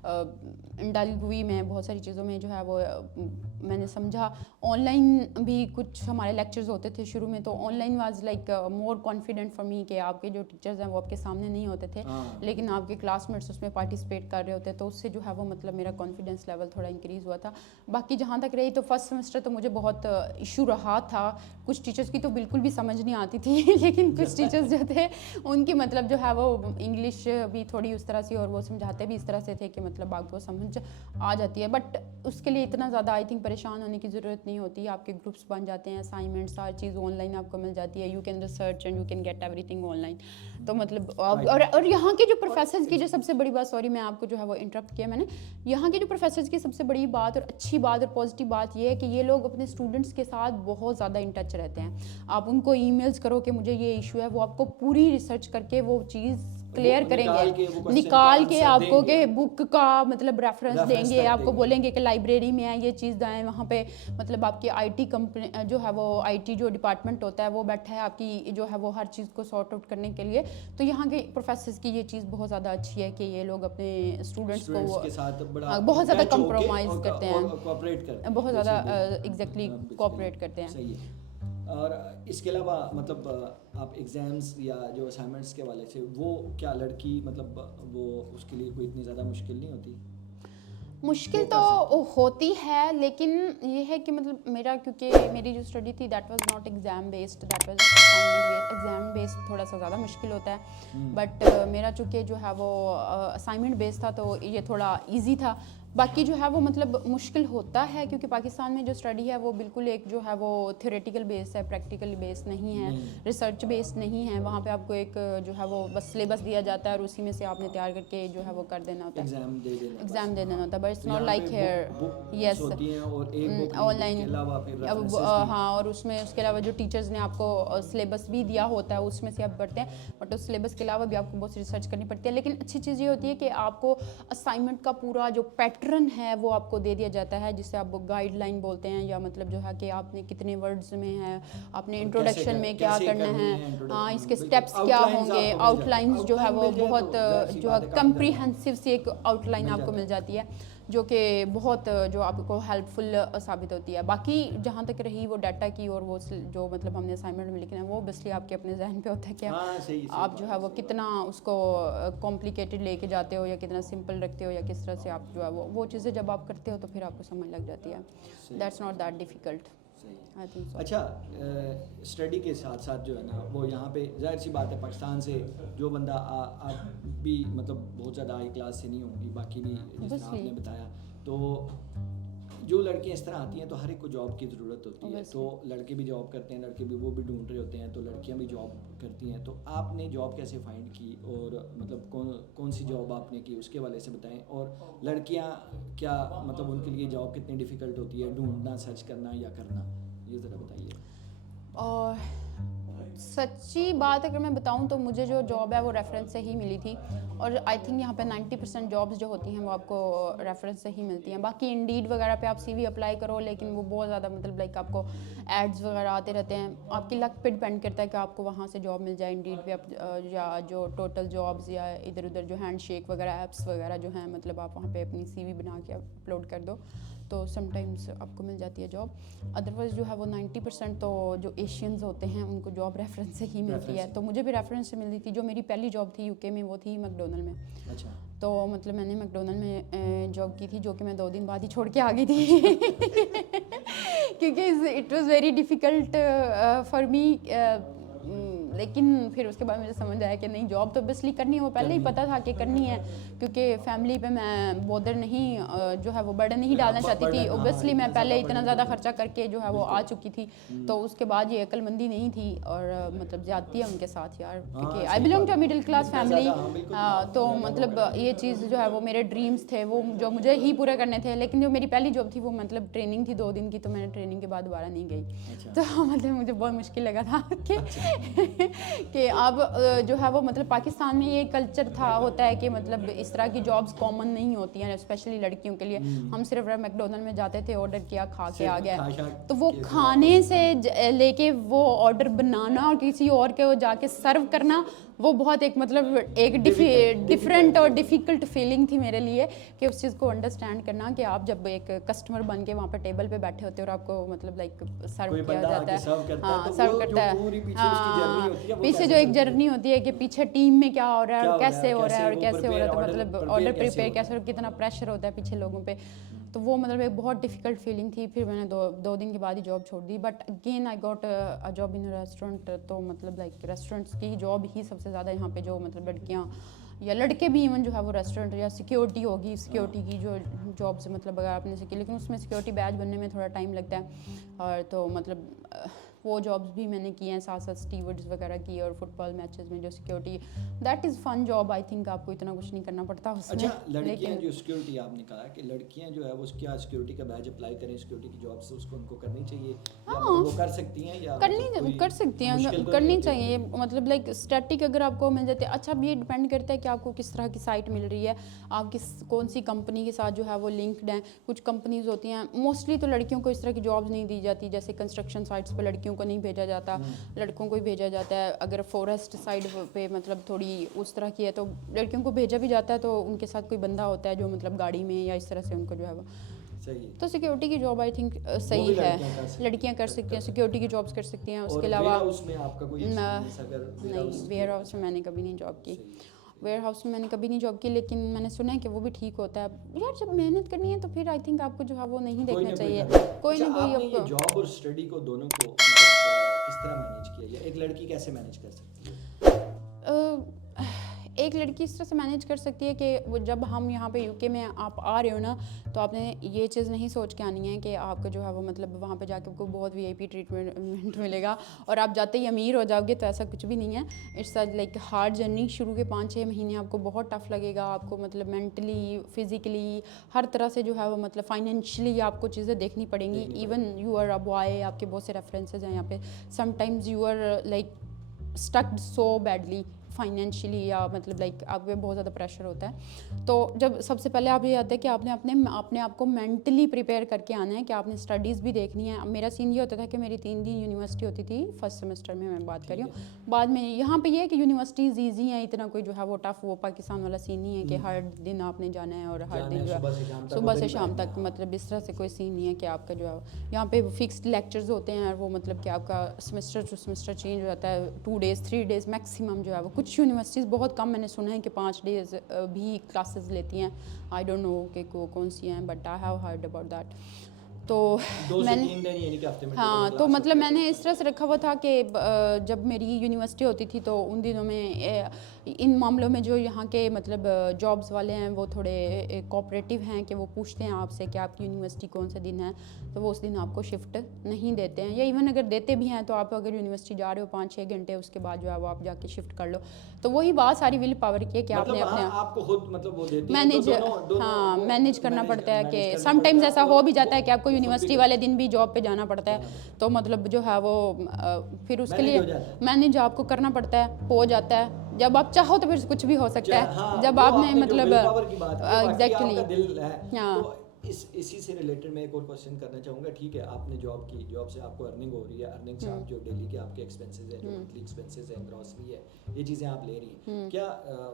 انڈلج ہوئی میں بہت ساری چیزوں میں جو ہے وہ میں نے سمجھا. آن لائن بھی کچھ ہمارے لیکچرز ہوتے تھے شروع میں, تو on line was like more confident for me کہ آپ کے جو ٹیچرز ہیں وہ آپ کے سامنے نہیں ہوتے تھے لیکن آپ کے کلاس میٹس اس میں پارٹیسپیٹ کر رہے ہوتے. تو اس سے جو ہے وہ مطلب میرا کانفیڈنس لیول تھوڑا انکریز ہوا تھا. باقی جہاں تک رہی تو فرسٹ سیمسٹر تو مجھے بہت ایشو رہا تھا. کچھ ٹیچرس کی تو بالکل بھی سمجھ نہیں آتی تھی لیکن کچھ ٹیچرس جو تھے ان کی مطلب جو ہے وہ انگلش بھی تھوڑی اس طرح سے اور وہ سمجھاتے بھی اس طرح سے تھے کہ مطلب آپ کو سمجھ آ جاتی ہے. بٹ اس کے لیے اتنا زیادہ آئی تھنک پریشان ہونے کی ضرورت نہیں ہوتی. آپ کے گروپس بن جاتے ہیں, اسائنمنٹس ہر چیز آن لائن آپ کو مل جاتی ہے. You can research and you can get everything online. تو مطلب اور یہاں کے جو پروفیسرز کی جو سب سے بڑی بات, سوری میں آپ کو جو ہے وہ انٹرپٹ کیا میں نے, یہاں کے جو پروفیسرز کی سب سے بڑی بات اور اچھی بات اور پازیٹیو بات یہ ہے کہ یہ لوگ اپنے اسٹوڈنٹس کے ساتھ بہت زیادہ ان ٹچ رہتے ہیں. آپ ان کو ای میلز کرو کہ مجھے یہ ایشو ہے, وہ آپ کو پوری ریسرچ کر کے وہ چیز کلیئر کریں گے, نکال کے آپ کو کہ بک کا مطلب ریفرنس دیں گے. آپ کو بولیں گے کہ لائبریری میں ہے یہ چیز دائیں, وہاں پہ مطلب آپ کی آئی ٹی کمپنی جو ہے وہ آئی ٹی جو ڈپارٹمنٹ ہوتا ہے وہ بیٹھا ہے آپ کی جو ہے وہ ہر چیز کو سارٹ آؤٹ کرنے کے لیے. تو یہاں کے پروفیسرز کی یہ چیز بہت زیادہ اچھی ہے کہ یہ لوگ اپنے اسٹوڈنٹس کو بہت زیادہ کمپرومائز کرتے ہیں, بہت زیادہ ایگزیکٹلی کوآپریٹ کرتے ہیں. اور اس کے علاوہ مطلب آپ ایگزامس یا جو اسائنمنٹس کے والے سے وہ کیا لڑکی مطلب وہ اس کے لیے کوئی اتنی زیادہ مشکل نہیں ہوتی؟ مشکل تو ہوتی ہے لیکن یہ ہے کہ مطلب میرا کیونکہ میری جو اسٹڈی تھی that was not exam based, that was assignment based. Exam based تھوڑا سا زیادہ مشکل ہوتا ہے بٹ میرا چونکہ جو ہے وہ اسائنمنٹ بیسڈ تھا تو یہ تھوڑا ایزی تھا. باقی جو ہے وہ مطلب مشکل ہوتا ہے کیونکہ پاکستان میں جو اسٹڈی ہے وہ بالکل ایک جو ہے وہ تھیوریٹیکل بیس ہے, پریکٹیکل بیس نہیں ہے, ریسرچ بیس نہیں ہے. وہاں پہ آپ کو ایک جو ہے وہ بس سلیبس دیا جاتا ہے اور اسی میں سے آپ نے تیار کر کے جو ہے وہ کر دینا ہوتا ہے, ایگزام دے دینا ہوتا ہے. But it's not like here. Yes online ہاں, اور اس میں اس کے علاوہ جو ٹیچرز نے آپ کو سلیبس بھی دیا ہوتا ہے اس میں سے آپ پڑھتے ہیں, بٹ اس سلیبس کے علاوہ بھی آپ کو بہت سی ریسرچ کرنی پڑتی ہے. لیکن اچھی چیز یہ ہوتی ہے کہ آپ کو اسائنمنٹ کا پورا جو پیٹرن ہے وہ آپ کو دے دیا جاتا ہے جسے آپ گائیڈ لائن بولتے ہیں, یا مطلب جو ہے کہ آپ نے کتنے ورڈز میں ہے, آپ نے انٹروڈکشن میں کیا کرنا ہے, ہاں اس کے اسٹیپس کیا ہوں گے, آؤٹ لائنز جو ہے وہ بہت جو ہے کمپریہنسو سی ایک آؤٹ لائن آپ کو مل جاتی ہے جو کہ بہت جو آپ کو ہیلپ فل ثابت ہوتی ہے. باقی جہاں تک رہی وہ ڈیٹا کی اور وہ جو مطلب ہم نے اسائنمنٹ میں لکھنا ہے وہ اوبیسلی آپ کے اپنے ذہن پہ ہوتا ہے کہ آپ جو ہے وہ کتنا اس کو کمپلیکیٹڈ لے کے جاتے ہو یا کتنا سمپل رکھتے ہو یا کس طرح سے آپ جو ہے وہ چیزیں جب آپ کرتے ہو تو پھر آپ کو سمجھ لگ جاتی ہے. That's not that difficult. اچھا اسٹڈی کے ساتھ ساتھ جو ہے نا وہ یہاں پہ ظاہر سی بات ہے پاکستان سے جو بندہ آپ بھی مطلب بہت زیادہ ہائی کلاس سے نہیں ہوں گی, باقی بھی جس طرح آپ نے بتایا, تو جو لڑکیاں اس طرح آتی ہیں تو ہر ایک کو جاب کی ضرورت ہوتی ہے, تو لڑکے بھی جاب کرتے ہیں, لڑکے بھی وہ بھی ڈھونڈ رہے ہوتے ہیں, تو لڑکیاں بھی جاب کرتی ہیں. تو آپ نے جاب کیسے فائنڈ کی, اور مطلب کون سی جاب آپ نے کی اس کے حوالے سے بتائیں. اور لڑکیاں کیا مطلب ان کے لیے جاب کتنی ڈیفیکلٹ ہوتی ہے, ڈھونڈنا, سرچ کرنا یا کرنا, یہ ذرا بتائیے. اور سچی بات اگر میں بتاؤں تو مجھے جو جاب ہے وہ ریفرنس سے ہی ملی تھی, اور آئی تھنک یہاں پہ 90% جابس جو ہوتی ہیں وہ آپ کو ریفرنس سے ہی ملتی ہیں. باقی انڈیڈ وغیرہ پہ آپ سی وی اپلائی کرو, لیکن وہ بہت زیادہ مطلب لائک آپ کو ایڈز وغیرہ آتے رہتے ہیں. آپ کی لک پہ ڈپینڈ کرتا ہے کہ آپ کو وہاں سے جاب مل جائے. انڈیڈ پہ آپ یا جو ٹوٹل جابس یا ادھر ادھر جو ہینڈ شیک وغیرہ ایپس وغیرہ جو ہیں, مطلب آپ وہاں پہ اپنی سی وی بنا کے اپلوڈ کر دو تو سم ٹائمس آپ کو مل جاتی ہے جاب. ادروائز جو ہے وہ 90% تو جو ایشینز ہوتے ہیں ان کو جاب ریفرنس سے ہی ملتی ہے. تو مجھے بھی ریفرنس سے ملی تھی. جو میری پہلی جاب تھی UK میں وہ تھی میکڈونلڈ میں. اچھا. تو مطلب میں نے میکڈونلڈ میں جاب کی تھی, جو کہ میں 2 دن بعد ہی چھوڑ کے آ گئی تھی کیونکہ it was very difficult for me. لیکن پھر اس کے بعد مجھے سمجھ آیا کہ نہیں, جاب تو اوبیسلی کرنی ہے, وہ پہلے ہی پتہ تھا کہ کرنی ہے, کیونکہ فیملی پہ میں بودر نہیں جو ہے وہ برڈن نہیں ڈالنا چاہتی تھی. اوبیسلی میں پہلے اتنا زیادہ خرچہ کر کے جو ہے وہ آ چکی تھی, تو اس کے بعد یہ عقل مندی نہیں تھی اور مطلب زیادتی ہے ان کے ساتھ یار, کیونکہ I belong to a middle class family. تو مطلب یہ چیز جو ہے وہ میرے ڈریمس تھے وہ جو مجھے ہی پورے کرنے تھے. لیکن جو میری پہلی جاب تھی وہ مطلب ٹریننگ تھی 2 دن کی, تو میں نے ٹریننگ کے بعد دوبارہ نہیں گئی. تو مطلب مجھے بہت مشکل لگا تھا کہ اب جو ہے وہ مطلب پاکستان میں یہ کلچر ہوتا ہے کہ مطلب اس طرح کی جابس کامن نہیں ہوتی ہیں, اسپیشلی لڑکیوں کے لیے. ہم صرف میکڈونلڈ میں جاتے تھے, آرڈر کیا, کھا کے آ گیا. تو وہ کھانے سے لے کے وہ آرڈر بنانا اور کسی اور کے جا کے سرو کرنا, وہ بہت ایک مطلب ایک ڈفرینٹ اور ڈیفیکلٹ فیلنگ تھی میرے لیے, کہ اس چیز کو انڈرسٹینڈ کرنا کہ آپ جب ایک کسٹمر بن کے وہاں پہ ٹیبل پہ بیٹھے ہوتے ہیں اور آپ کو مطلب لائک سرو کیا جاتا ہے, ہاں سرو کرتا ہے, ہاں پیچھے جو ایک جرنی ہوتی ہے کہ پیچھے ٹیم میں کیا ہو رہا ہے اور کیسے ہو رہا ہے اور کیسے ہو رہا ہے, تو مطلب آرڈر پریپیئر کیسے, کتنا پریشر ہوتا ہے پیچھے لوگوں پہ. تو وہ مطلب ایک بہت ڈیفیکلٹ فیلنگ تھی. پھر میں نے 2 دن کے بعد ہی جاب چھوڑ دی. But again I got a job in restaurant. تو مطلب لائک ریسٹورینٹس کی جاب ہی سب سے زیادہ یہاں پہ جو مطلب لڑکیاں یا لڑکے بھی ایون جو ہے وہ ریسٹورینٹ یا سیکیورٹی ہوگی, سیکیورٹی کی جو جابس مطلب اگر آپ نے سیکھی, لیکن اس میں سیکیورٹی بیج بننے میں تھوڑا ٹائم لگتا ہے. اور تو مطلب وہ جابس بھی میں نے کی ہیں, ساتھ ساتھ اسٹیورڈز وغیرہ کی, اور فٹ بال میچز میں جو security, that is fun job. I think آپ کو اتنا کچھ نہیں کرنا پڑتا اس میں. اچھا, لڑکیاں جو سیکیورٹی آپ نے کہا کہ لڑکیاں جو ہے وہ کیا سیکیورٹی کا بیج اپلائی کریں, سیکیورٹی کی جاب سے اس کو ان کو کرنی چاہیے, یا وہ کر سکتی ہیں, یا کر سکتی ہیں, کرنی چاہیے. مطلب لائک اسٹیٹک اگر آپ کو مل جاتے. اچھا, اب یہ ڈپینڈ کرتا ہے کہ آپ کو کس طرح کی سائٹ مل رہی ہے, آپ کون سی کمپنی کے ساتھ جو ہے وہ لنکڈ ہیں. کچھ کمپنیز ہوتی ہیں, موسٹلی تو لڑکیوں کو اس طرح کی جابس نہیں دی جاتی, جیسے کنسٹرکشن سائٹس پہ لڑکیوں کو نہیں بھیجا جاتا, لڑکوں کو ہی بھیجا جاتا ہے. اگر فورسٹ سائڈ پہ مطلب تھوڑی اس طرح کی ہے تو لڑکیوں کو بھیجا بھی جاتا ہے, تو ان کے ساتھ کوئی بندہ ہوتا ہے جو مطلب گاڑی میں یا اس طرح سے ان کو جو ہے وہ. تو سیکیورٹی کی جاب آئی تھنک صحیح ہے, لڑکیاں کر سکتی ہیں, سیکیورٹی کی جابس کر سکتی ہیں. اس کے علاوہ نہیں, ویئر ہاؤس میں نے کبھی نہیں جاب کی. ویئر ہاؤس میں نے کبھی نہیں جاب کی, لیکن میں نے سنا ہے کہ وہ بھی ٹھیک ہوتا ہے یار. جب محنت کرنی ہے تو پھر آئی تھنک آپ کو جو ہے وہ نہیں دیکھنا چاہیے, کوئی نہ کوئی. آپ نے جاب اور اسٹڈی کو دونوں کو کس طرح مینیج کیا, یا ایک لڑکی کیسے مینیج کر سکتی ہے؟ ایک لڑکی اس طرح سے مینیج کر سکتی ہے کہ وہ جب ہم یہاں پہ UK میں آپ آ رہے ہو نا, تو آپ نے یہ چیز نہیں سوچ کے آنی ہے کہ آپ کو جو ہے وہ مطلب وہاں پہ جا کے کو بہت VIP ٹریٹمنٹ ملے گا اور آپ جاتے ہی امیر ہو جاؤ گے, تو ایسا کچھ بھی نہیں ہے. It's like hard journey. شروع کے 5-6 مہینے آپ کو بہت ٹف لگے گا, آپ کو مطلب مینٹلی, فزیکلی, ہر طرح سے جو ہے وہ مطلب فائنینشلی آپ کو چیزیں دیکھنی پڑیں گی. Even you are a boy, آپ کے بہت سے ریفرنسز ہیں یہاں پہ. Sometimes you are like stucked so badly financially, یا مطلب لائک آپ پہ بہت زیادہ پریشر ہوتا ہے. تو جب سب سے پہلے آپ یہ آتا ہے کہ آپ نے اپنے آپ کو مینٹلی پریپیئر کر کے آنا ہے کہ آپ نے اسٹڈیز بھی دیکھنی ہے. میرا سین یہ ہوتا تھا کہ میری 3 دن یونیورسٹی ہوتی تھی فرسٹ سیمسٹر میں بات کر رہی ہوں. بعد میں یہاں پہ یہ ہے کہ یونیورسٹیز ایزی ہیں, اتنا کوئی جو ہے وہ ٹف وہ پاکستان والا سین نہیں ہے کہ ہر دن آپ نے جانا ہے اور ہر دن جو ہے صبح سے شام تک, مطلب اس طرح سے کوئی سین نہیں ہے کہ آپ کا جو ہے یہاں پہ فکسڈ لیکچرز ہوتے ہیں, اور وہ مطلب کہ آپ کا سیمسٹر ٹو سیمسٹر چینج ہو جاتا ہے. 2 days 3 days میکسیمم جو ہے وہ. کچھ یونیورسٹیز بہت کم, میں نے سنا ہے کہ 5 days بھی کلاسز لیتی ہیں. آئی ڈونٹ نو کہ کون سی ہیں, but I have heard about that. تو 2 سے میں نے 3 دن یعنی کہ ہفتے میں ہاں تو مطلب میں نے اس طرح سے رکھا ہوا تھا کہ جب میری یونیورسٹی ہوتی تھی تو ان دنوں میں ان معاملوں میں جو یہاں کے مطلب جابس والے ہیں وہ تھوڑے کوآپریٹیو ہیں کہ وہ پوچھتے ہیں آپ سے کہ آپ کی یونیورسٹی کون سے دن ہے تو وہ اس دن آپ کو شفٹ نہیں دیتے ہیں, یا ایون اگر دیتے بھی ہیں تو آپ اگر یونیورسٹی جا رہے ہو 5-6 گھنٹے اس کے بعد جو ہے وہ آپ جا کے شفٹ کر لو. تو وہی بات ساری ول پاور کی ہے کہ آپ نے اپنے آپ کو خود مطلب وہ دیتے ہیں مینیج ہاں مینیج کرنا پڑتا ہے کہ سم ٹائمز ایسا ہو بھی جاتا ہے کہ آپ کو یونیورسٹی والے دن بھی جاب پہ جانا پڑتا ہے تو مطلب جو ہے وہ پھر اس کے لیے مینیج آپ کو کرنا پڑتا ہے, ہو جاتا ہے. جب آپ چاہو تو پھر کچھ بھی ہو سکتا ہے جب آپ نے مطلب ایگزیکٹلی ہاں. اسی سے ریلیٹڈ میں ایک اور کوشچن کرنا چاہوں گا. ٹھیک ہے آپ نے جاب کی, جاب سے آپ کو ارننگ ہو رہی ہے, ارننگ سے آپ جو ڈیلی کے آپ کے ایکسپینسز ہیں, جو منتھلی ایکسپینسز ہیں, گروسری ہے, یہ چیزیں آپ لے رہی ہیں, کیا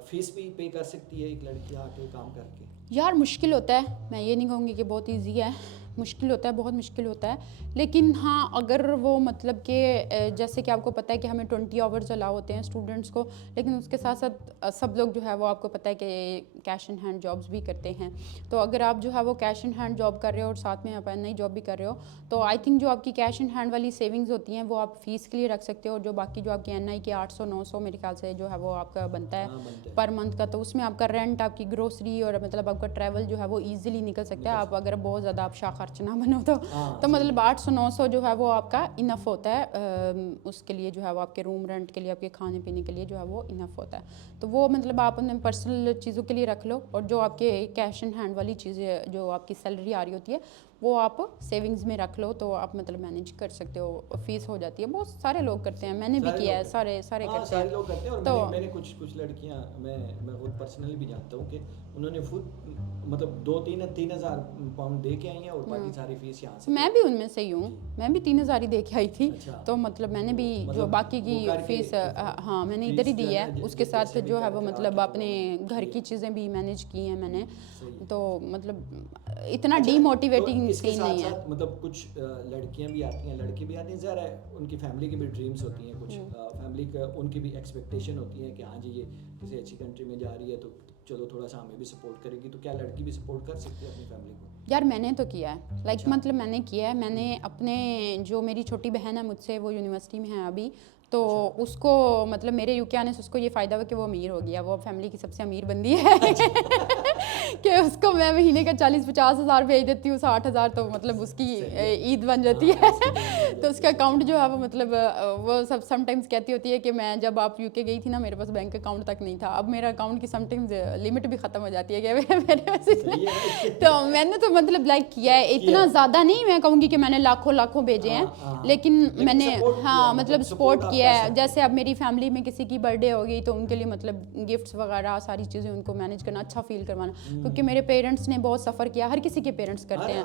فیس بھی پے کر سکتی ہے ایک لڑکی آ کے کام کر کے؟ یار مشکل ہوتا ہے, میں یہ نہیں کہوں گی کہ بہت ایزی ہے, مشکل ہوتا ہے, بہت مشکل ہوتا ہے. لیکن ہاں اگر وہ مطلب کہ جیسے کہ آپ کو پتہ ہے کہ ہمیں 20 آورز الاؤ ہوتے ہیں اسٹوڈنٹس کو, لیکن اس کے ساتھ ساتھ سب لوگ جو ہے وہ آپ کو پتہ ہے کہ کیش ان ہینڈ جابس بھی کرتے ہیں. تو اگر آپ جو ہے وہ کیش ان ہینڈ جاب کر رہے ہو اور ساتھ میں آپ نئی جاب بھی کر رہے ہو تو آئی تھنک جو آپ کی کیش ان ہینڈ والی سیونگز ہوتی ہیں وہ آپ فیس کے لیے رکھ سکتے ہو, اور جو باقی جو آپ کی NI کے 800-900 میرے خیال سے جو ہے وہ آپ کا بنتا ہے پر منتھ کا, تو اس میں آپ کا رینٹ, آپ کی گروسری اور مطلب آپ کا ٹریول جو ہے وہ ایزیلی نکل سکتا ہے. آپ اگر بہت زیادہ آپ شاہ خرچ نہ بنو تو مطلب 800-900 جو ہے وہ آپ کا انف ہوتا ہے اس کے لیے جو ہے وہ آپ کے روم رینٹ کے لیے, آپ کے کھانے پینے کے لیے جو ہے وہ انف ہوتا ہے. تو وہ مطلب آپ اپنے پرسنل چیزوں کے لیے رکھ لو, اور جو آپ کے کیش ان ہینڈ والی چیزیں جو آپ کی سیلری آ رہی ہوتی ہے وہ آپ سیونگز میں رکھ لو, تو آپ مطلب مینیج کر سکتے ہو, فیس ہو جاتی ہے. بہت سارے لوگ کرتے ہیں, میں نے بھی کیا ہے, سارے کرتے ہیں. لوگ کرتے ہیں, اور تو میں نے کچھ لڑکیاں میں خود پرسنلی بھی جانتا ہوں کہ انہوں نے خود مطلب 2-3 ہزار پاؤنڈ دے کے آئی ہیں اور باقی ساری فیس یہاں سے. میں بھی ان میں سے ہی ہوں, میں بھی 3000 ہی دے کے آئی تھی. تو مطلب میں نے بھی جو باقی کی فیس ہاں میں نے ادھر ہی دی ہے, اس کے ساتھ جو ہے وہ مطلب اپنے گھر کی چیزیں بھی مینیج کی ہیں میں نے. تو مطلب اتنا ڈی موٹیویٹنگ سین نہیں ہے. مطلب کچھ لڑکیاں بھی آتی ہیں, لڑکے بھی آتے ہیں, ظاہر ہے ان کی فیملی کی بھی ڈریمس ہوتی ہیں, کچھ فیملی کا ان کی بھی ایکسپیکٹیشن ہوتی ہے کہ ہاں جی یہ کسی اچھی کنٹری میں جا رہی ہے تو چلو تھوڑا سا ہمیں بھی سپورٹ کرے گی. تو کیا لڑکی بھی سپورٹ کر سکتی ہے اپنی فیملی کو؟ یار میں نے تو کیا ہے, لائک مطلب میں نے کیا ہے, میں نے اپنے جو میری چھوٹی بہن ہے مجھ سے, وہ یونیورسٹی میں ہے ابھی, تو اس کو مطلب میرے یو کے آنے سے اس کو یہ فائدہ ہوا کہ وہ امیر ہو گیا, وہ فیملی کی سب سے امیر بندی ہے کہ اس کو میں مہینے کا 40-50 ہزار بھیج دیتی ہوں, 60 ہزار تو مطلب اس کی عید بن جاتی ہے. تو اس کا اکاؤنٹ جو ہے وہ مطلب وہ سب سم ٹائمز کہتی ہوتی ہے کہ میں جب آپ یو کے گئی تھی نا میرے پاس بینک اکاؤنٹ تک نہیں تھا, اب میرا اکاؤنٹ کی سم ٹائمز لمٹ بھی ختم ہو جاتی ہے کہ میرے پاس. تو میں نے تو مطلب لائک کیا ہے, اتنا زیادہ نہیں میں کہوں گی کہ میں نے لاکھوں بھیجے ہیں, لیکن میں نے ہاں مطلب سپورٹ کیا ہے. جیسے اب میری فیملی میں کسی کی برتھ ڈے ہو گئی تو ان کے لیے مطلب گفٹس وغیرہ ساری چیزیں ان کو مینیج کرنا, اچھا فیل کروانا, کیونکہ میرے پیرنٹس نے بہت سفر کیا, ہر کسی کے پیرنٹس کرتے ہیں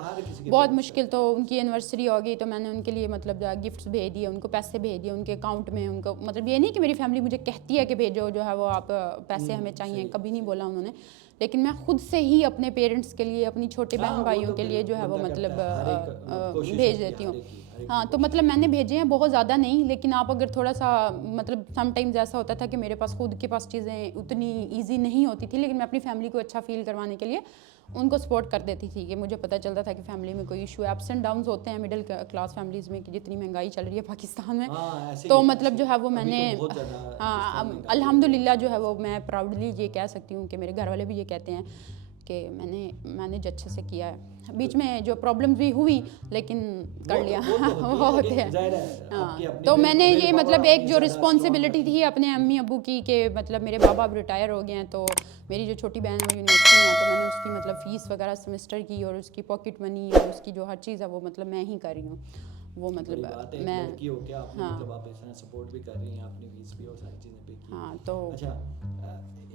بہت مشکل. تو ان کی اینیورسری ہو گئی تو میں نے ان کے لیے مطلب گفٹس بھیج دیے, ان کو پیسے بھیج دیے ان کے اکاؤنٹ میں. ان کو مطلب یہ نہیں کہ میری فیملی مجھے کہتی ہے کہ بھیجو جو ہے وہ آپ پیسے ہمیں چاہیے, کبھی نہیں بولا انہوں نے, لیکن میں خود سے ہی اپنے پیرنٹس کے لیے, اپنی چھوٹے بہن بھائیوں کے لیے جو ہے وہ مطلب بھیج دیتی ہوں. ہاں تو مطلب میں نے بھیجے ہیں, بہت زیادہ نہیں, لیکن آپ اگر تھوڑا سا مطلب سم ٹائمز ایسا ہوتا تھا کہ میرے پاس خود کے پاس چیزیں اتنی ایزی نہیں ہوتی تھی, لیکن میں اپنی فیملی کو اچھا فیل کروانے کے لیے ان کو سپورٹ کر دیتی تھی, کہ مجھے پتہ چلتا تھا کہ فیملی میں کوئی ایشو ہے. اپس اینڈ ڈاؤنز ہوتے ہیں مڈل کلاس فیملیز میں, کہ جتنی مہنگائی چل رہی ہے پاکستان میں, تو مطلب جو ہے وہ میں نے ہاں الحمد للہ جو ہے وہ میں پراؤڈلی یہ کہہ سکتی ہوں کہ میرے گھر والے بھی یہ کہتے ہیں کہ میں نے مینیج اچھے سے کیا ہے. بیچ میں جو پرابلمز بھی ہوئی لیکن کر لیا, وہ ہوتے ہیں. ہاں تو میں نے یہ مطلب ایک جو رسپانسبلٹی تھی اپنے امی ابو کی, کہ مطلب میرے بابا اب ریٹائر ہو گئے ہیں, تو میری جو چھوٹی بہن ہے وہ یونیورسٹی میں ہے, تو میں نے اس کی مطلب فیس وغیرہ سیمسٹر کی اور اس کی پاکٹ منی اور اس کی جو ہر چیز ہے وہ مطلب میں ہی کر رہی ہوں. وہ مطلب میں لڑکی ہو کے آپ نے مطلب آپ اس طرح سپورٹ بھی کر رہی ہیں, اپنی فیس بھی اور ساری چیزیں پے کی. ہاں تو اچھا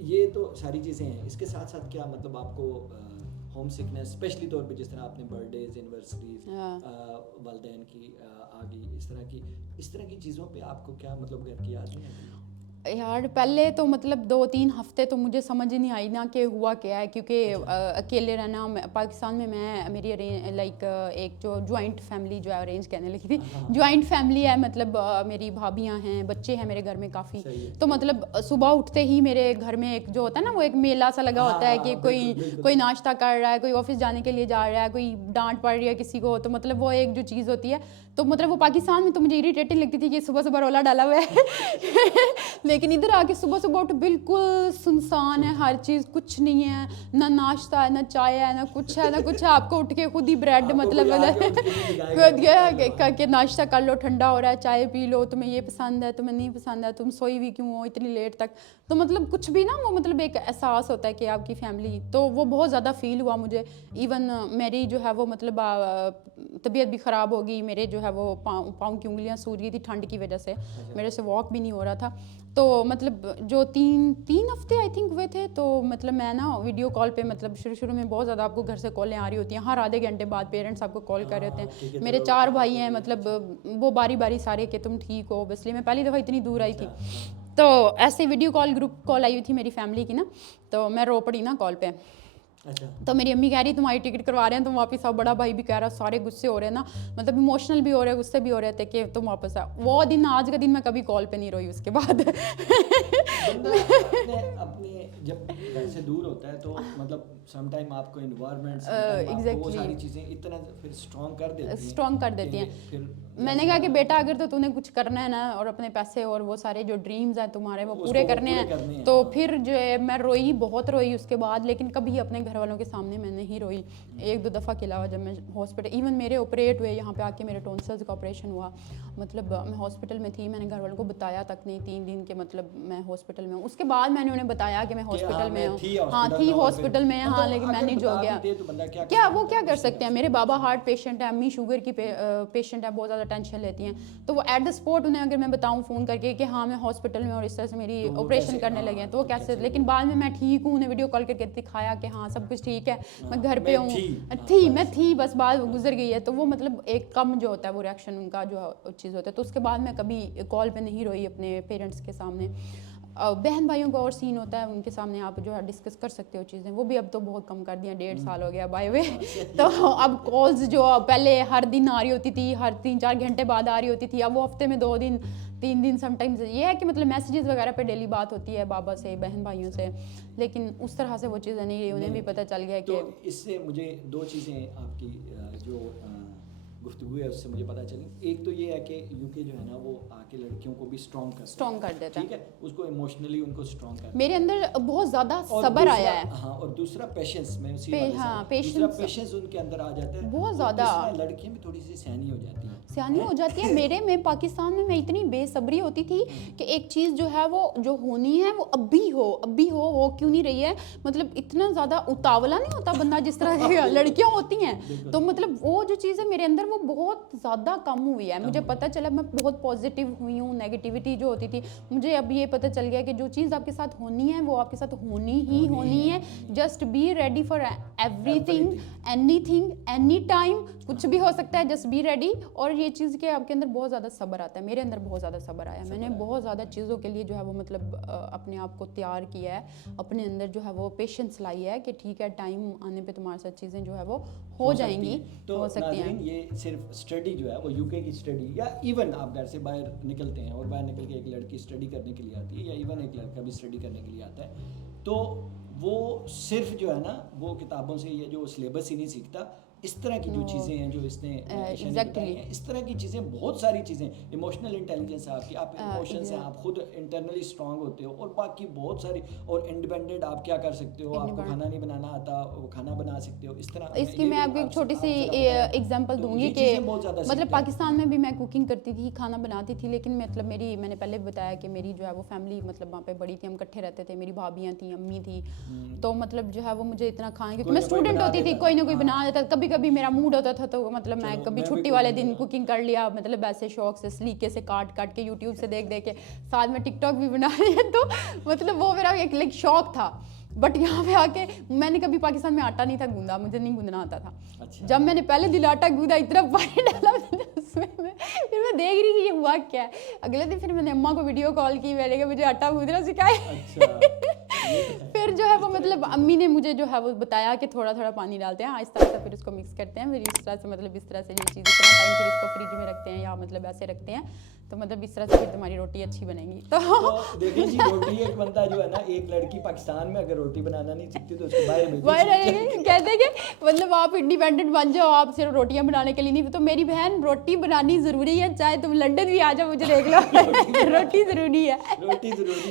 یہ تو ساری چیزیں ہیں. اس کے ساتھ ساتھ کیا مطلب آپ کو ہوم سکنس اسپیشلی طور پہ, جس طرح آپ نے برتھ ڈیز, اینیورسریز, والدین کی آ گئی, اس طرح کی چیزوں پہ آپ کو کیا مطلب گھر کی یاد نہیں آتی؟ यार पहले तो मतलब 2-3 हफ्ते तो मुझे समझ ही नहीं आई ना कि हुआ क्या है, क्योंकि अकेले रहना पाकिस्तान में, मैं मेरी लाइक एक जो जॉइंट फैमिली जो है अरेंज कहने लगी थी, जॉइंट फैमिली है, मतलब मेरी भाभियां हैं, बच्चे हैं मेरे घर में काफ़ी, तो मतलब सुबह उठते ही मेरे घर में एक जो होता है ना वो एक मेला सा लगा होता है कि कोई नाश्ता कर रहा है, कोई ऑफिस जाने के लिए जा रहा है, कोई डांट पड़ रही है किसी को, तो मतलब वो एक जो चीज़ होती है, तो मतलब वो पाकिस्तान में तो मुझे इरिटेटिंग लगती थी कि सुबह सुबह रोला डाला हुआ है लेकिन इधर आके सुबह सुबह उठ बिल्कुल सुनसान है, हर चीज़, कुछ नहीं है, ना नाश्ता है, ना चाय है, ना कुछ है, ना कुछ है, आपको उठ के खुद ही ब्रेड मतलब के नाश्ता कर लो, ठंडा हो रहा है, चाय पी लो, तुम्हें ये पसंद है, तुम्हें नहीं पसंद है, तुम सोई हुई क्यों हो इतनी लेट तक, तो मतलब कुछ भी ना वो मतलब एक एहसास होता है कि आपकी फैमिली, तो वो बहुत ज़्यादा फील हुआ मुझे। इवन मेरी जो है वो मतलब तबीयत भी ख़राब होगी, मेरे जो है वो पाँव की उंगलियां सूज गई थी ठंड की वजह से, मेरे से वॉक भी नहीं हो रहा था, तो मतलब जो तीन हफ्ते आई थिंक हुए थे, तो मतलब मैं ना वीडियो कॉल पे, मतलब शुरू में बहुत ज़्यादा आपको घर से कॉलें आ रही होती हैं, हर आधे घंटे बाद पेरेंट्स आपको कॉल कर रहे होते हैं, मेरे 4 भाई हैं, मतलब वो बारी बारी सारे कि तुम ठीक हो, इसलिए मैं पहली दफ़ा इतनी दूर आई थी, तो ऐसे वीडियो कॉल ग्रुप कॉल आई हुई थी मेरी फैमिली की ना, तो मैं रो पड़ी ना कॉल पे। अच्छा। तो मेरी अम्मी कह रही तुम्हारी टिकट करवा रहे हैं तुम वापस आओ, बड़ा भाई भी कह रहा, सारे गुस्से हो रहे हैं ना, मतलब इमोशनल भी हो रहे, गुस्से भी हो रहे थे कि तुम वापस आओ। वो दिन, आज का दिन मैं कभी कॉल पे नहीं रोई उसके बाद अपने जब घर से दूर होता है तो मतलब समटाइम आपको एनवायरनमेंट वो सारी चीज़ें इतना फिर स्ट्रॉन्ग कर देती हैं। मैंने कहा कि बेटा अगर तो तूने कुछ करना है ना, और अपने पैसे और वो सारे जो ड्रीम्स हैं तुम्हारे वो पूरे करने हैं, तो फिर जो है मैं रोई, बहुत रोई उसके बाद, लेकिन कभी अपने घर वालों के सामने मैं नहीं रोई, 1-2 दफ़ा के अलावा। जब मैं हॉस्पिटल, इवन मेरे ऑपरेट हुए यहाँ पे आके, मेरे टॉन्सिल्स का ऑपरेशन हुआ, मतलब मैं हॉस्पिटल में थी, मैंने घर वालों को बताया तक नहीं, 3 दिन के मतलब मैं हॉस्पिटल में हूँ, उसके बाद मैंने उन्हें बताया कि मैं हॉस्पिटल में हूँ, हाँ थी हॉस्पिटल में, हाँ, लेकिन मैं नहीं जो गया क्या वो क्या कर सकते हैं, मेरे बाबा हार्ट पेशेंट है, अम्मी शुगर की पेशेंट है, बहुत ज़्यादा टेंशन लेती हैं, तो वो एट द स्पॉट उन्हें अगर मैं बताऊँ फ़ोन करके कि हाँ मैं हॉस्पिटल में और इस तरह से मेरी ऑपरेशन करने लगे हैं, तो वो कैसे, लेकिन बाद में मैं ठीक हूँ, उन्हें वीडियो कॉल करके दिखाया कि हाँ सब कुछ ठीक है, मैं घर पे हूँ, मैं थी बस बात गुजर गई है, तो वो मतलब एक कम जो होता है वो रिएक्शन उनका जो चीज़ होता है, तो उसके बाद मैं कभी कॉल पे नहीं रोई अपने पेरेंट्स के सामने। बहन भाइयों का और सीन होता है, उनके सामने आप जो है डिस्कस कर सकते हो चीज़ें, वो भी अब तो बहुत कम कर दिया, 1.5 साल हो गया बाय वे तो अब कॉल्स जो पहले हर दिन आ रही होती थी, हर 3-4 घंटे बाद आ रही होती थी, अब वो हफ्ते में 2 दिन 3 दिन समटाइम्स, ये है कि मतलब मैसेजेस वगैरह पे डेली बात होती है बाबा से, बहन भाइयों से, लेकिन उस तरह से वो चीज़ें नहीं रही, उन्हें भी पता चल गया कि इससे मुझे 2 चीज़ें आपकी जो गुफ्तगू है उससे मुझे पता चली। एक तो ये है कि यूके जो है ना वो आके लड़कियों को भी स्ट्रॉन्ग कर देता है, ठीक है, उसको इमोशनली उनको स्ट्रॉन्ग कर, मेरे अंदर बहुत ज़्यादा सब्र आया है, हाँ, और दूसरा पेशेंस में उसी पेशेंस उनके अंदर आ जाता है बहुत ज़्यादा, लड़कियां भी थोड़ी सी सहनी हो जाती हैं, मेरे में पाकिस्तान में मैं इतनी बेसब्री होती थी कि एक चीज़ जो है वो जो होनी है वो अभी हो क्यों नहीं रही है, मतलब इतना ज़्यादा उतावला नहीं होता बंदा जिस तरह की लड़कियां होती हैं, तो मतलब वो जो चीज़ है मेरे अंदर वो बहुत ज़्यादा कम हुई है, मुझे पता चला, मैं बहुत पॉजिटिव हुई हूँ, नेगेटिविटी जो होती थी, मुझे अब ये पता चल गया कि जो चीज़ आपके साथ होनी है वो आपके साथ होनी है, just be ready for everything, anything, any time, कुछ भी हो सकता है, जस्ट बी रेडी, और ये चीज़ के आपके अंदर बहुत ज़्यादा सब्र आता है, मेरे अंदर बहुत ज़्यादा सब्र आया, मैंने बहुत ज़्यादा चीज़ों के लिए जो है वो मतलब अपने आप को तैयार किया है, अपने अंदर जो है वो पेशेंस लाई है कि ठीक है टाइम आने पे तुम्हारे साथ चीज़ें जो है वो हो जाएंगी, तो हो सकती हैं। ये सिर्फ स्टडी जो है वो यूके की स्टडी, या इवन आप घर से बाहर निकलते हैं और बाहर निकल के एक लड़की स्टडी करने के लिए आती है, या इवन एक लड़का भी स्टडी करने के लिए आता है, तो वो सिर्फ जो है ना वो किताबों से ये जो सिलेबस ही नहीं सीखता, इस तरह की जो चीज़ें हैं जो इसने बताई हैं, इस तरह की चीज़ें, बहुत सारी चीज़ें, इमोशनल इंटेलिजेंस है आपकी, आप इमोशंस हैं, आप खुद इंटरनली स्ट्रांग होते हो, और बाकी बहुत सारी, और इंडिपेंडेंट आप क्या कर सकते हो, आपको खाना नहीं बनाना आता वो खाना बना सकते हो, इस तरह। इसकी मैं आपको एक छोटी सी एग्जांपल दूंगी कि मतलब पाकिस्तान में भी मैं कुकिंग करती थी, खाना बनाती थी, लेकिन मतलब मैंने पहले भी बताया कि मेरी जो है वो फैमिली मतलब वहाँ पे बड़ी थी, हम इकट्ठे रहते थे, मेरी भाभियाँ थी, अम्मी थी, तो मतलब जो है वो मुझे इतना खाना, क्योंकि मैं स्टूडेंट होती थी, कोई ना कोई बना देता, कभी मेरा मूड होता था तो मतलब मैं कभी छुट्टी वाले दिन कुकिंग कर लिया, मतलब ऐसे शौक से सलीके से काट के यूट्यूब से देख के, साथ में टिकटॉक भी बना लिया, तो मतलब वो मेरा एक लाइक शौक था। बट यहाँ पे आके मैंने कभी पाकिस्तान में आटा नहीं था गूंदा, मुझे नहीं गूंदना आता था। अच्छा। जब मैंने पहले दिन आटा गूंदा, इतना पानी डाला उसमें फिर मैं देख रही कि ये हुआ क्या है। अगले दिन फिर मैंने अम्मा को वीडियो कॉल की, मैंने कहा मुझे आटा गूंदना सिखाए। फिर जो है वो मतलब अम्मी ने मुझे जो है वो बताया कि थोड़ा थोड़ा पानी डालते हैं, आहिस्ता आहिस्ता फिर उसको मिक्स करते हैं, फिर इस तरह से मतलब इस तरह से ये चीज़ इतना टाइम फिर इसको फ्रिज में रखते हैं या मतलब ऐसे रखते हैं, तो मतलब इस तरह से फिर तुम्हारी रोटी अच्छी बनेगी। तो देखिए जी, रोटी एक बनता जो है ना, एक लड़की पाकिस्तान में अगर रोटी बनाना नहीं सीखती तो उसको बाहर कहते हैं कि मतलब आप इंडिपेंडेंट बन जाओ, आप सिर्फ रोटियां बनाने के लिए नहीं। तो मेरी बहन रोटी बनानी ज़रूरी है, चाहे तुम लंदन भी आ जाओ, मुझे देख लो रोटी ज़रूरी है।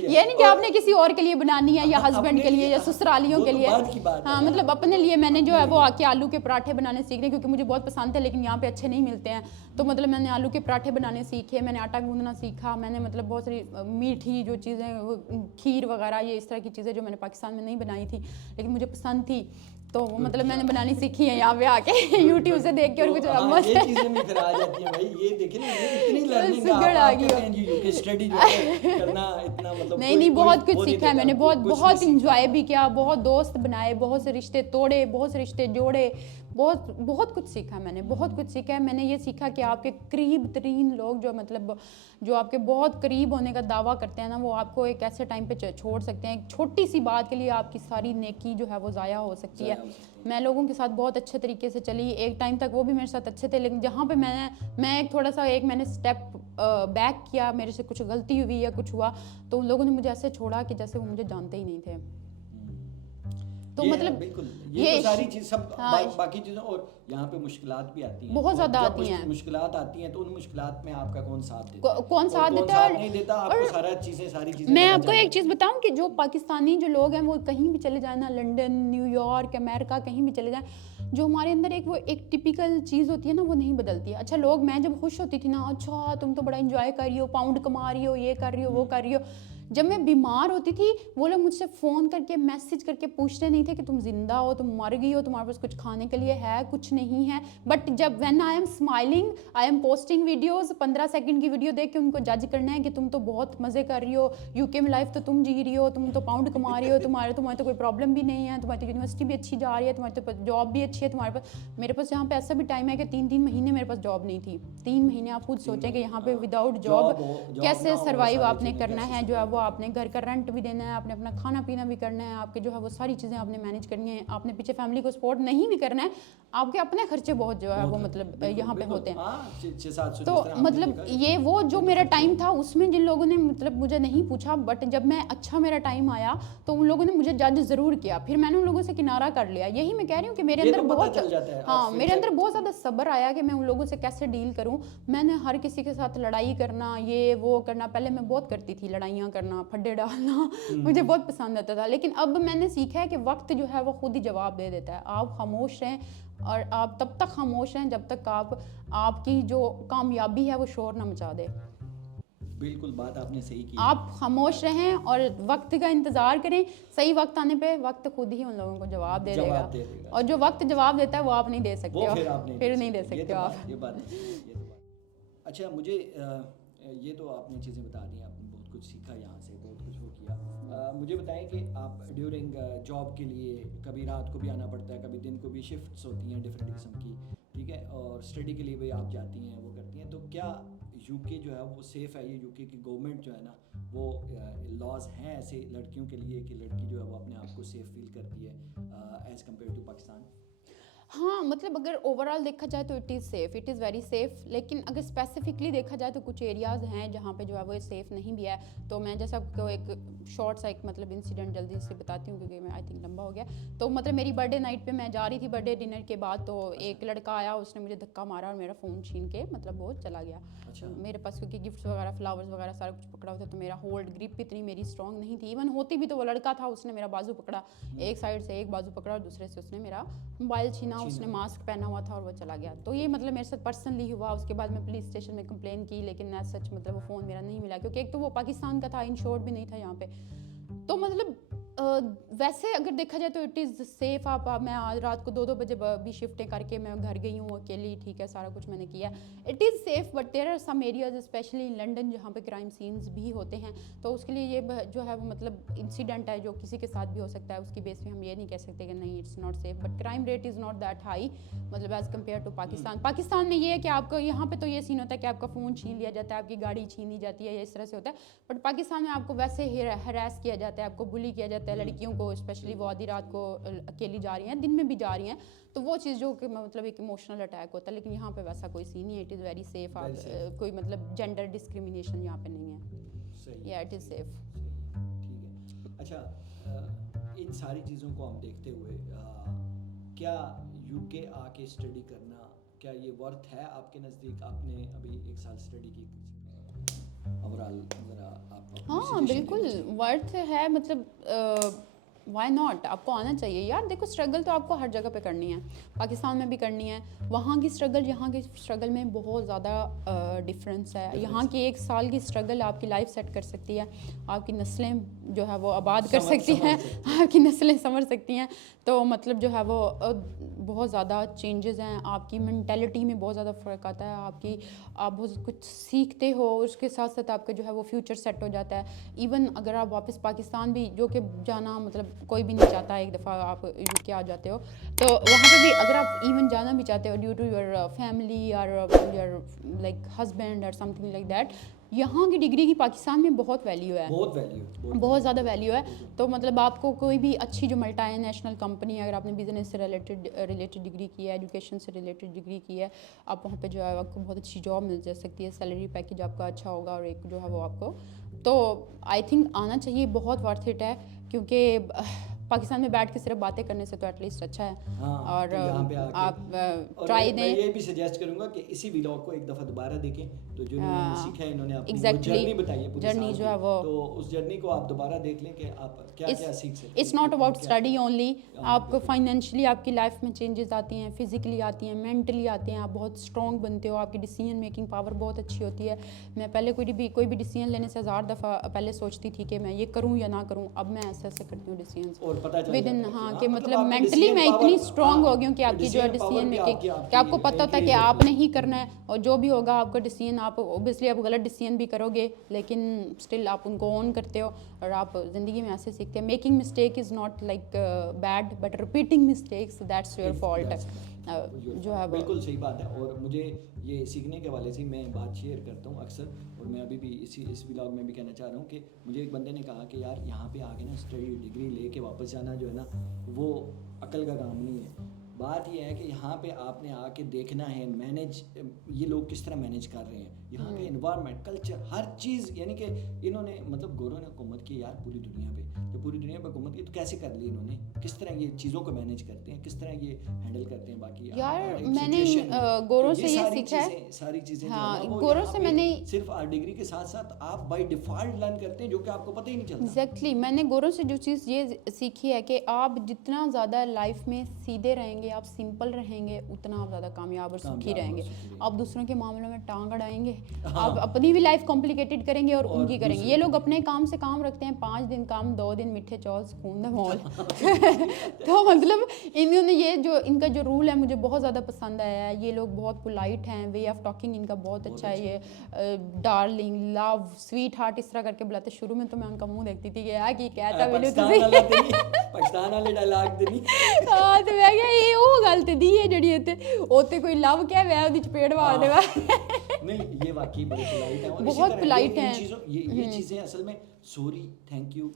ये नहीं कि आपने किसी और के लिए बनानी है या हस्बैंड के लिए या ससुरालियों के लिए। हाँ, मतलब अपने लिए मैंने जो है वो आके आलू के पराठे बनाने सीख रहे, क्योंकि मुझे बहुत पसंद है लेकिन यहाँ पे अच्छे नहीं मिलते हैं। तो मतलब मैंने आलू के पराठे बनाने सीखे, मैंने आटा गूंदना सीखा, मैंने मतलब बहुत सारी मीठी जो चीज़ें, खीर वगैरह, ये इस तरह की चीज़ें जो मैंने पाकिस्तान में नहीं बनाई थी लेकिन मुझे पसंद थी, तो वो मतलब मैंने बनानी सीखी है यहाँ पे आके यूट्यूब से देख के। और कुछ मस्त ये चीजें भी फिर आ जाती हैं भाई, ये देखिए ना, ये इतनी लर्निंग आ गई है जी, यूके स्टडी जो है करना इतना मतलब नहीं बहुत कुछ सीखा है मैंने, बहुत इंजॉय भी किया, बहुत दोस्त बनाए, बहुत से रिश्ते तोड़े, बहुत से रिश्ते जोड़े, बहुत कुछ सीखा मैंने, बहुत कुछ सीखा है मैंने। ये सीखा कि आपके करीब तरीन लोग जो मतलब जो आपके बहुत करीब होने का दावा करते हैं ना, वो आपको एक ऐसे टाइम पे छोड़ सकते हैं। एक छोटी सी बात के लिए आपकी सारी नेकी जो है वो ज़ाया हो सकती है। मैं लोगों के साथ बहुत अच्छे तरीके से चली, एक टाइम तक वो भी मेरे साथ अच्छे थे, लेकिन जहाँ पे मैं एक थोड़ा सा मैंने स्टेप बैक किया, मेरे से कुछ गलती हुई या कुछ हुआ, तो उन लोगों ने मुझे ऐसे छोड़ा कि जैसे वो मुझे जानते ही नहीं थे। तो मतलब बिल्कुल ये तो सारी चीज सब बाकी चीज़ों, और यहाँ पे मुश्किलात भी आती हैं, बहुत ज़्यादा आती हैं। मुश्किलात आती हैं तो उन मुश्किलात में आपका कौन साथ देता है, कौन साथ देता है, नहीं देता, आपको सारी चीज़ें। मैं आपको एक चीज़ बताऊं कि जो पाकिस्तानी जो लोग हैं वो कहीं भी चले जाए ना, लंदन, न्यूयॉर्क, अमेरिका, कहीं भी चले जाएं, जो हमारे अंदर एक टिपिकल चीज़ होती है ना, वो नहीं बदलती है। अच्छा, लोग, मैं जब खुश होती थी ना, अच्छा तुम तो बड़ा इंजॉय कर रही हो, पाउंड कमा रही हो, ये कर रही हो, वो कर रही हो। जब मैं बीमार होती थी, वो लोग मुझसे फ़ोन करके मैसेज करके पूछते नहीं थे कि तुम जिंदा हो, तुम मर गई हो, तुम्हारे पास कुछ खाने के लिए है, कुछ नहीं है। बट जब when I am smiling, I am posting videos, 15 second की वीडियो देख के उनको जज करना है कि तुम तो बहुत मज़े कर रही हो, यूके में लाइफ तो तुम जी रही हो, तुम तो पाउंड कमा रही हो, तुम्हारे तो कोई प्रॉब्लम भी नहीं है, तुम्हारी तो यूनिवर्सिटी भी अच्छी जा रही है, तुम्हारी तो जॉब भी अच्छी है, तुम्हारे पास। मेरे पास यहाँ पे ऐसा भी टाइम है कि 3 महीने मेरे पास जॉब नहीं थी। 3 महीने आप खुद सोचें कि यहाँ पे विदाउट जॉब कैसे सर्वाइव आपने करना है, जो है वो आपने घर का रेंट भी देना है, आपने अपना खाना पीना भी करना है, आपके जो है वो सारी चीज़ें आपने मैनेज करनी है, आपने पीछे फैमिली को सपोर्ट नहीं भी करना है, आपके अपने खर्चे बहुत जो है वो मतलब यहाँ पे होते हैं। तो मतलब ये वो जो मेरा टाइम था उसमें जिन लोगों ने मतलब मुझे नहीं पूछा, बट जब मैं अच्छा मेरा टाइम आया तो उन लोगों ने मुझे जज ज़रूर किया, फिर मैंने उन लोगों से किनारा कर लिया। यही मैं कह रही हूँ कि मेरे अंदर बहुत मेरे अंदर बहुत ज़्यादा सब्र आया कि मैं उन लोगों से कैसे डील करूँ। मैंने हर किसी के साथ लड़ाई करना, ये वो करना, पहले मैं बहुत करती थी, लड़ाइयाँ करना, फड्डे डालना, मुझे बहुत पसंद आता था। लेकिन अब मैंने सीखा है कि वक्त जो है वो खुद ही जवाब दे देता है। आप खामोश रहें, और आप तब तक खामोश रहें जब तक आपकी जो कामयाबी है वो शोर ना मचा दे। बिल्कुल, बात आपने सही की। आप खामोश रहें और वक्त का इंतज़ार करें, सही वक्त आने पे वक्त खुद ही उन लोगों को जवाब दे देगा। और जो वक्त जवाब देता है वो आप नहीं दे सकते हो, फिर नहीं दे सकते हो आप। ये बात अच्छा, मुझे ये तो आपने चीज़ें बता दी, आपने बहुत कुछ सीखा यहाँ से, बहुत कुछ वो किया। मुझे बताएं कि आप ड्यूरिंग जॉब के लिए कभी रात को भी आना पड़ता है, कभी दिन को भी, शिफ्ट्स होती हैं डिफरेंट किस्म की, ठीक है, और स्टडी के लिए भी आप जाती हैं, वो करती हैं, तो क्या यूके जो है वो सेफ़ है? ये यूके की गवर्नमेंट जो है ना, वो लॉज हैं ऐसे लड़कियों के लिए कि लड़की जो है वो अपने आप को सेफ़ फील करती है एज़ कम्पेयर टू पाकिस्तान? हाँ, मतलब अगर ओवरऑल देखा जाए तो it is safe, it is very safe. लेकिन अगर स्पेसिफिकली देखा जाए तो कुछ एरियाज़ हैं जहाँ पे जो है वो सेफ़ नहीं भी है। तो मैं जैसा आपको एक शॉर्ट सा एक मतलब इंसिडेंट जल्दी से बताती हूँ, क्योंकि मैं आई थिंक लंबा हो गया। तो मतलब मेरी बर्थडे नाइट पे मैं जा रही थी, बर्थडे डिनर के बाद, तो एक लड़का आया, उसने मुझे धक्का मारा और मेरा फ़ोन छीन के मतलब वो चला गया। अच्छा। मेरे पास क्योंकि गिफ्ट्स वगैरह, फ्लावर्स वगैरह सारा कुछ पकड़ा हुआ था, तो मेरा होल्ड ग्रिप इतनी मेरी स्ट्रॉन्ग नहीं थी। इवन होती भी तो वो लड़का था, उसने मेरा बाजू पकड़ा, एक साइड से एक बाजू पकड़ा और दूसरे से उसने मेरा मोबाइल छीना, उसने मास्क पहना हुआ था और वो चला गया। तो ये मतलब मेरे साथ पर्सनली हुआ। उसके बाद मैं पुलिस स्टेशन में कंप्लेन की, लेकिन एज सच मतलब वो फ़ोन मेरा नहीं मिला, क्योंकि एक तो वो पाकिस्तान का था, इंश्योर्ड भी नहीं था यहाँ पे। तो मतलब वैसे अगर देखा जाए तो इट इज़ सेफ़. आप मैं आज रात को 2-2 बजे भी शिफ्टें करके मैं घर गई हूँ अकेली, ठीक है, सारा कुछ मैंने किया. It is safe, but there are some areas specially in London जहाँ पे क्राइम सीन्स भी होते हैं, तो उसके लिए ये जो है वो मतलब इंसिडेंट है जो किसी के साथ भी हो सकता है, उसकी बेस पे हम ये नहीं कह सकते कि नहीं it's not safe. But crime rate is not that high, मतलब as compare to Pakistan. Pakistan में ये है कि आपको यहाँ पे तो ये सीन होता है कि आपका फ़ोन छीन लिया जाता है, आपकी गाड़ी छीन ली जाती है, या इस तरह से होता है. बट पाकिस्तान में आपको वैसे हरास किया जाता है, आपको बुली किया जाता है, लड़कियों को स्पेशली वो आधी रात को अकेली जा रही हैं, दिन में भी जा रही हैं, तो वो चीज़ जो कि मतलब एक इमोशनल अटैक होता है. लेकिन यहाँ पे वैसा कोई सीन नहीं है. It is very safe. आप कोई मतलब जेंडर डिस्क्रिमिनेशन यहाँ पे नहीं है. या इट इज़ सेफ. ठीक है. अच्छा, इन सारी चीज़ों को हम देखते हुए क्या यूके आके स्टडी करना, क्या ये वर्थ है आपके नज़दीक? आपने अभी 1 साल स्टडी की, ओवरऑल ज़रा आप हाँ बिल्कुल वर्थ है. मतलब वाई नॉट, आपको आना चाहिए यार. देखो स्ट्रगल तो आपको हर जगह पे करनी है, पाकिस्तान में भी करनी है. वहाँ की स्ट्रगल यहाँ की स्ट्रगल में बहुत ज़्यादा डिफरेंस है. यहाँ की 1 साल की स्ट्रगल आपकी लाइफ सेट कर सकती है, आपकी नस्लें जो है वो आबाद कर सकती हैं, आपकी नस्लें संवर सकती हैं. तो मतलब जो है वो बहुत ज़्यादा चेंजेस हैं. आपकी मेंटालिटी में बहुत ज़्यादा फ़र्क आता है. आप बहुत कुछ सीखते हो, उसके साथ साथ आपका जो है वो फ्यूचर सेट हो जाता है. इवन अगर आप वापस पाकिस्तान भी, जो कि जाना मतलब कोई भी नहीं चाहता, एक दफ़ा आप यूके आ जाते हो तो वहाँ पे भी अगर आप इवन जाना भी चाहते हो ड्यू टू योर फैमिली और योर लाइक हस्बैंड और समथिंग लाइक दैट, यहाँ की डिग्री की पाकिस्तान में बहुत वैल्यू है, बहुत ज़्यादा वैल्यू है. तो मतलब आपको कोई भी अच्छी जो मल्टी नेशनल कंपनी है, अगर आपने बिजनेस से रिलेटेड डिग्री की है, एजुकेशन से रिलेटेड डिग्री की है, आप वहाँ पे जो है आपको बहुत अच्छी जॉब मिल जा सकती है. सैलरी पैकेज आपका अच्छा होगा और एक जो है वो आपको, तो आई थिंक आना चाहिए. बहुत वर्थ इट है, क्योंकि पाकिस्तान में बैठ के सिर्फ बातें करने से तो एटलीस्ट अच्छा है. हाँ, और तो यहाँ पे आके आप ट्राई दें. मैं ये भी सजेस्ट करूँगा कि इसी व्लॉग को एक दफ़ा दोबारा देखें, तो जो इन्होंने सीखा है, इन्होंने अपनी जर्नी बताई है, जर्नी जो है वो, तो उस जर्नी को आप दोबारा देख लें कि आप क्या क्या सीख सकते हैं. It's not about study only. आपको फाइनेंशियली आपकी लाइफ में चेंजेस आती हैं, फिजिकली आती हैं, मेंटली आती हैं. आप बहुत स्ट्रॉन्ग बनते हो, आपकी डिसीजन मेकिंग पावर बहुत अच्छी होती है. मैं पहले कोई भी डिसीजन लेने से 1000 दफ़ा पहले सोचती थी कि मैं ये करूँ या ना करूँ. अब मैं ऐसे ऐसे करती हूँ डिसीजन, और पता चल विद इन, जाता है हाँ, कि कि हाँ, मतलब आपकी मेंटली मैं decision इतनी power, स्ट्रॉन्ग हाँ, हो गई हूँ कि आपकी जो है decision power डिसीजन भी मेकिंग, आपकी कि आपको पता होता है कि increase आपने ही करना है, और जो भी होगा आपका डिसीजन, आप ओबियसली आप गलत डिसीजन भी करोगे लेकिन स्टिल आप उनको ऑन करते हो, और आप ज़िंदगी में ऐसे सीखते हैं. Making mistake is not like bad, but repeating mistakes that's your fault. जो है बिल्कुल सही बात है. और मुझे ये सीखने के वाले से मैं बात शेयर करता हूँ अक्सर, और मैं अभी भी इस व्लॉग में भी कहना चाह रहा हूँ कि मुझे एक बंदे ने कहा कि यार यहाँ पे आके ना स्टडी डिग्री लेके वापस जाना जो है ना, वो अकल का काम नहीं है. बात ये है कि यहाँ पे आपने आके देखना है मैनेज, ये लोग किस तरह मैनेज कर रहे हैं, यहाँ का एनवायरनमेंट, कल्चर, हर चीज़. यानी कि इन्होंने मतलब गोरों ने हुकूमत की यार पूरी दुनिया पे, जब पूरी दुनिया पे हुकूमत की तो कैसे कर ली इन्होंने, किस तरह ये चीज़ों को मैनेज करते हैं, किस तरह ये हैंडल करते हैं. बाकी यार मैंने गोरों से ये सीखा है, सारी चीज़ें, हाँ, गोरों से मैंने सिर्फ डिग्री के साथ साथ आप बाय डिफ़ॉल्ट लर्न करते हैं, जो कि आपको पता ही नहीं चलता. एग्जैक्टली मैंने गोरों से जो चीज़ ये सीखी है कि आप जितना ज़्यादा लाइफ में सीधे रहेंगे, आप सिंपल रहेंगे, उतना आप ज़्यादा कामयाब और सुखी रहेंगे. आप दूसरों के मामलों में टांग अड़ाएंगे, आप अपनी भी लाइफ कॉम्प्लिकेटेड करेंगे और उनकी करेंगे. ये लोग अपने काम से काम रखते हैं, 5 दिन काम, 2 दिन मीठे चौल, सुकून द मॉल. तो मतलब इन्होंने ये जो इनका जो रूल है मुझे बहुत ज़्यादा पसंद आया है. ये लोग बहुत पोलाइट हैं, वे ऑफ टॉकिंग इनका बहुत अच्छा है. ये डार्लिंग, लव, स्वीट हार्ट इस तरह करके बुलाते. शुरू में तो मैं उनका मुंह देखती थी कि यार की कहता पाकिस्तान वाले डायलॉग दे नहीं. हाँ, तो मैं क्या ये वो गल ते दी है जड़ी उत्ते कोई लव क्या वै ओदी चपेड़ मार देवा. नहीं, ये वाकई बड़े पोलाइट हैं, और बहुत पोलाइट हैं. ये चीज़ें असल में सॉरी, थैंक यू,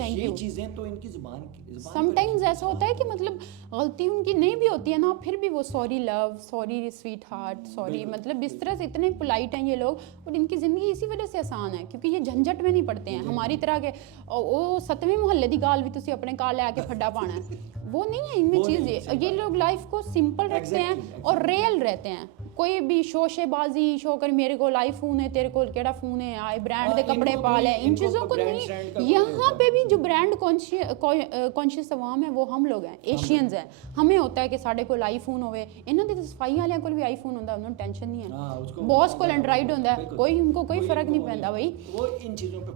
ये चीज़ें तो इनकी ज़ुबान समटाइम्स ऐसा होता है कि मतलब गलती उनकी नहीं भी होती है ना, फिर भी वो sorry love, sorry sweet heart, sorry, मतलब इस तरह से इतने पोलाइट हैं ये लोग. और इनकी ज़िंदगी इसी वजह से आसान है क्योंकि ये झंझट में नहीं पड़ते हैं हमारी तरह के. वो 7वें मोहल्ले की गाल भी तुसी अपने काल लैके फड्डा पाना है, वो नहीं है इनमें चीज़. ये लोग लाइफ को सिंपल रखते हैं और रियल रहते हैं. कोई भी शोशेबाजी शो कर मेरे को आईफोन है, तेरे को केड़ा फोन है, आए ब्रांड के कपड़े पा ले, इन चीज़ों को नहीं. यहाँ पे भी जो ब्रांड कॉन्शियस अवाम है वो हम लोग हैं, एशियंस हैं. हमें होता है कि साढ़े को आईफोन होवे, इन्हों की सफाई वाले को भी आईफोन होता है, उन्होंने टेंशन नहीं है. बॉस को एंड्रॉइड होता है, कोई उनको कोई फर्क नहीं पैदा भाई, वो इन चीज़ों पे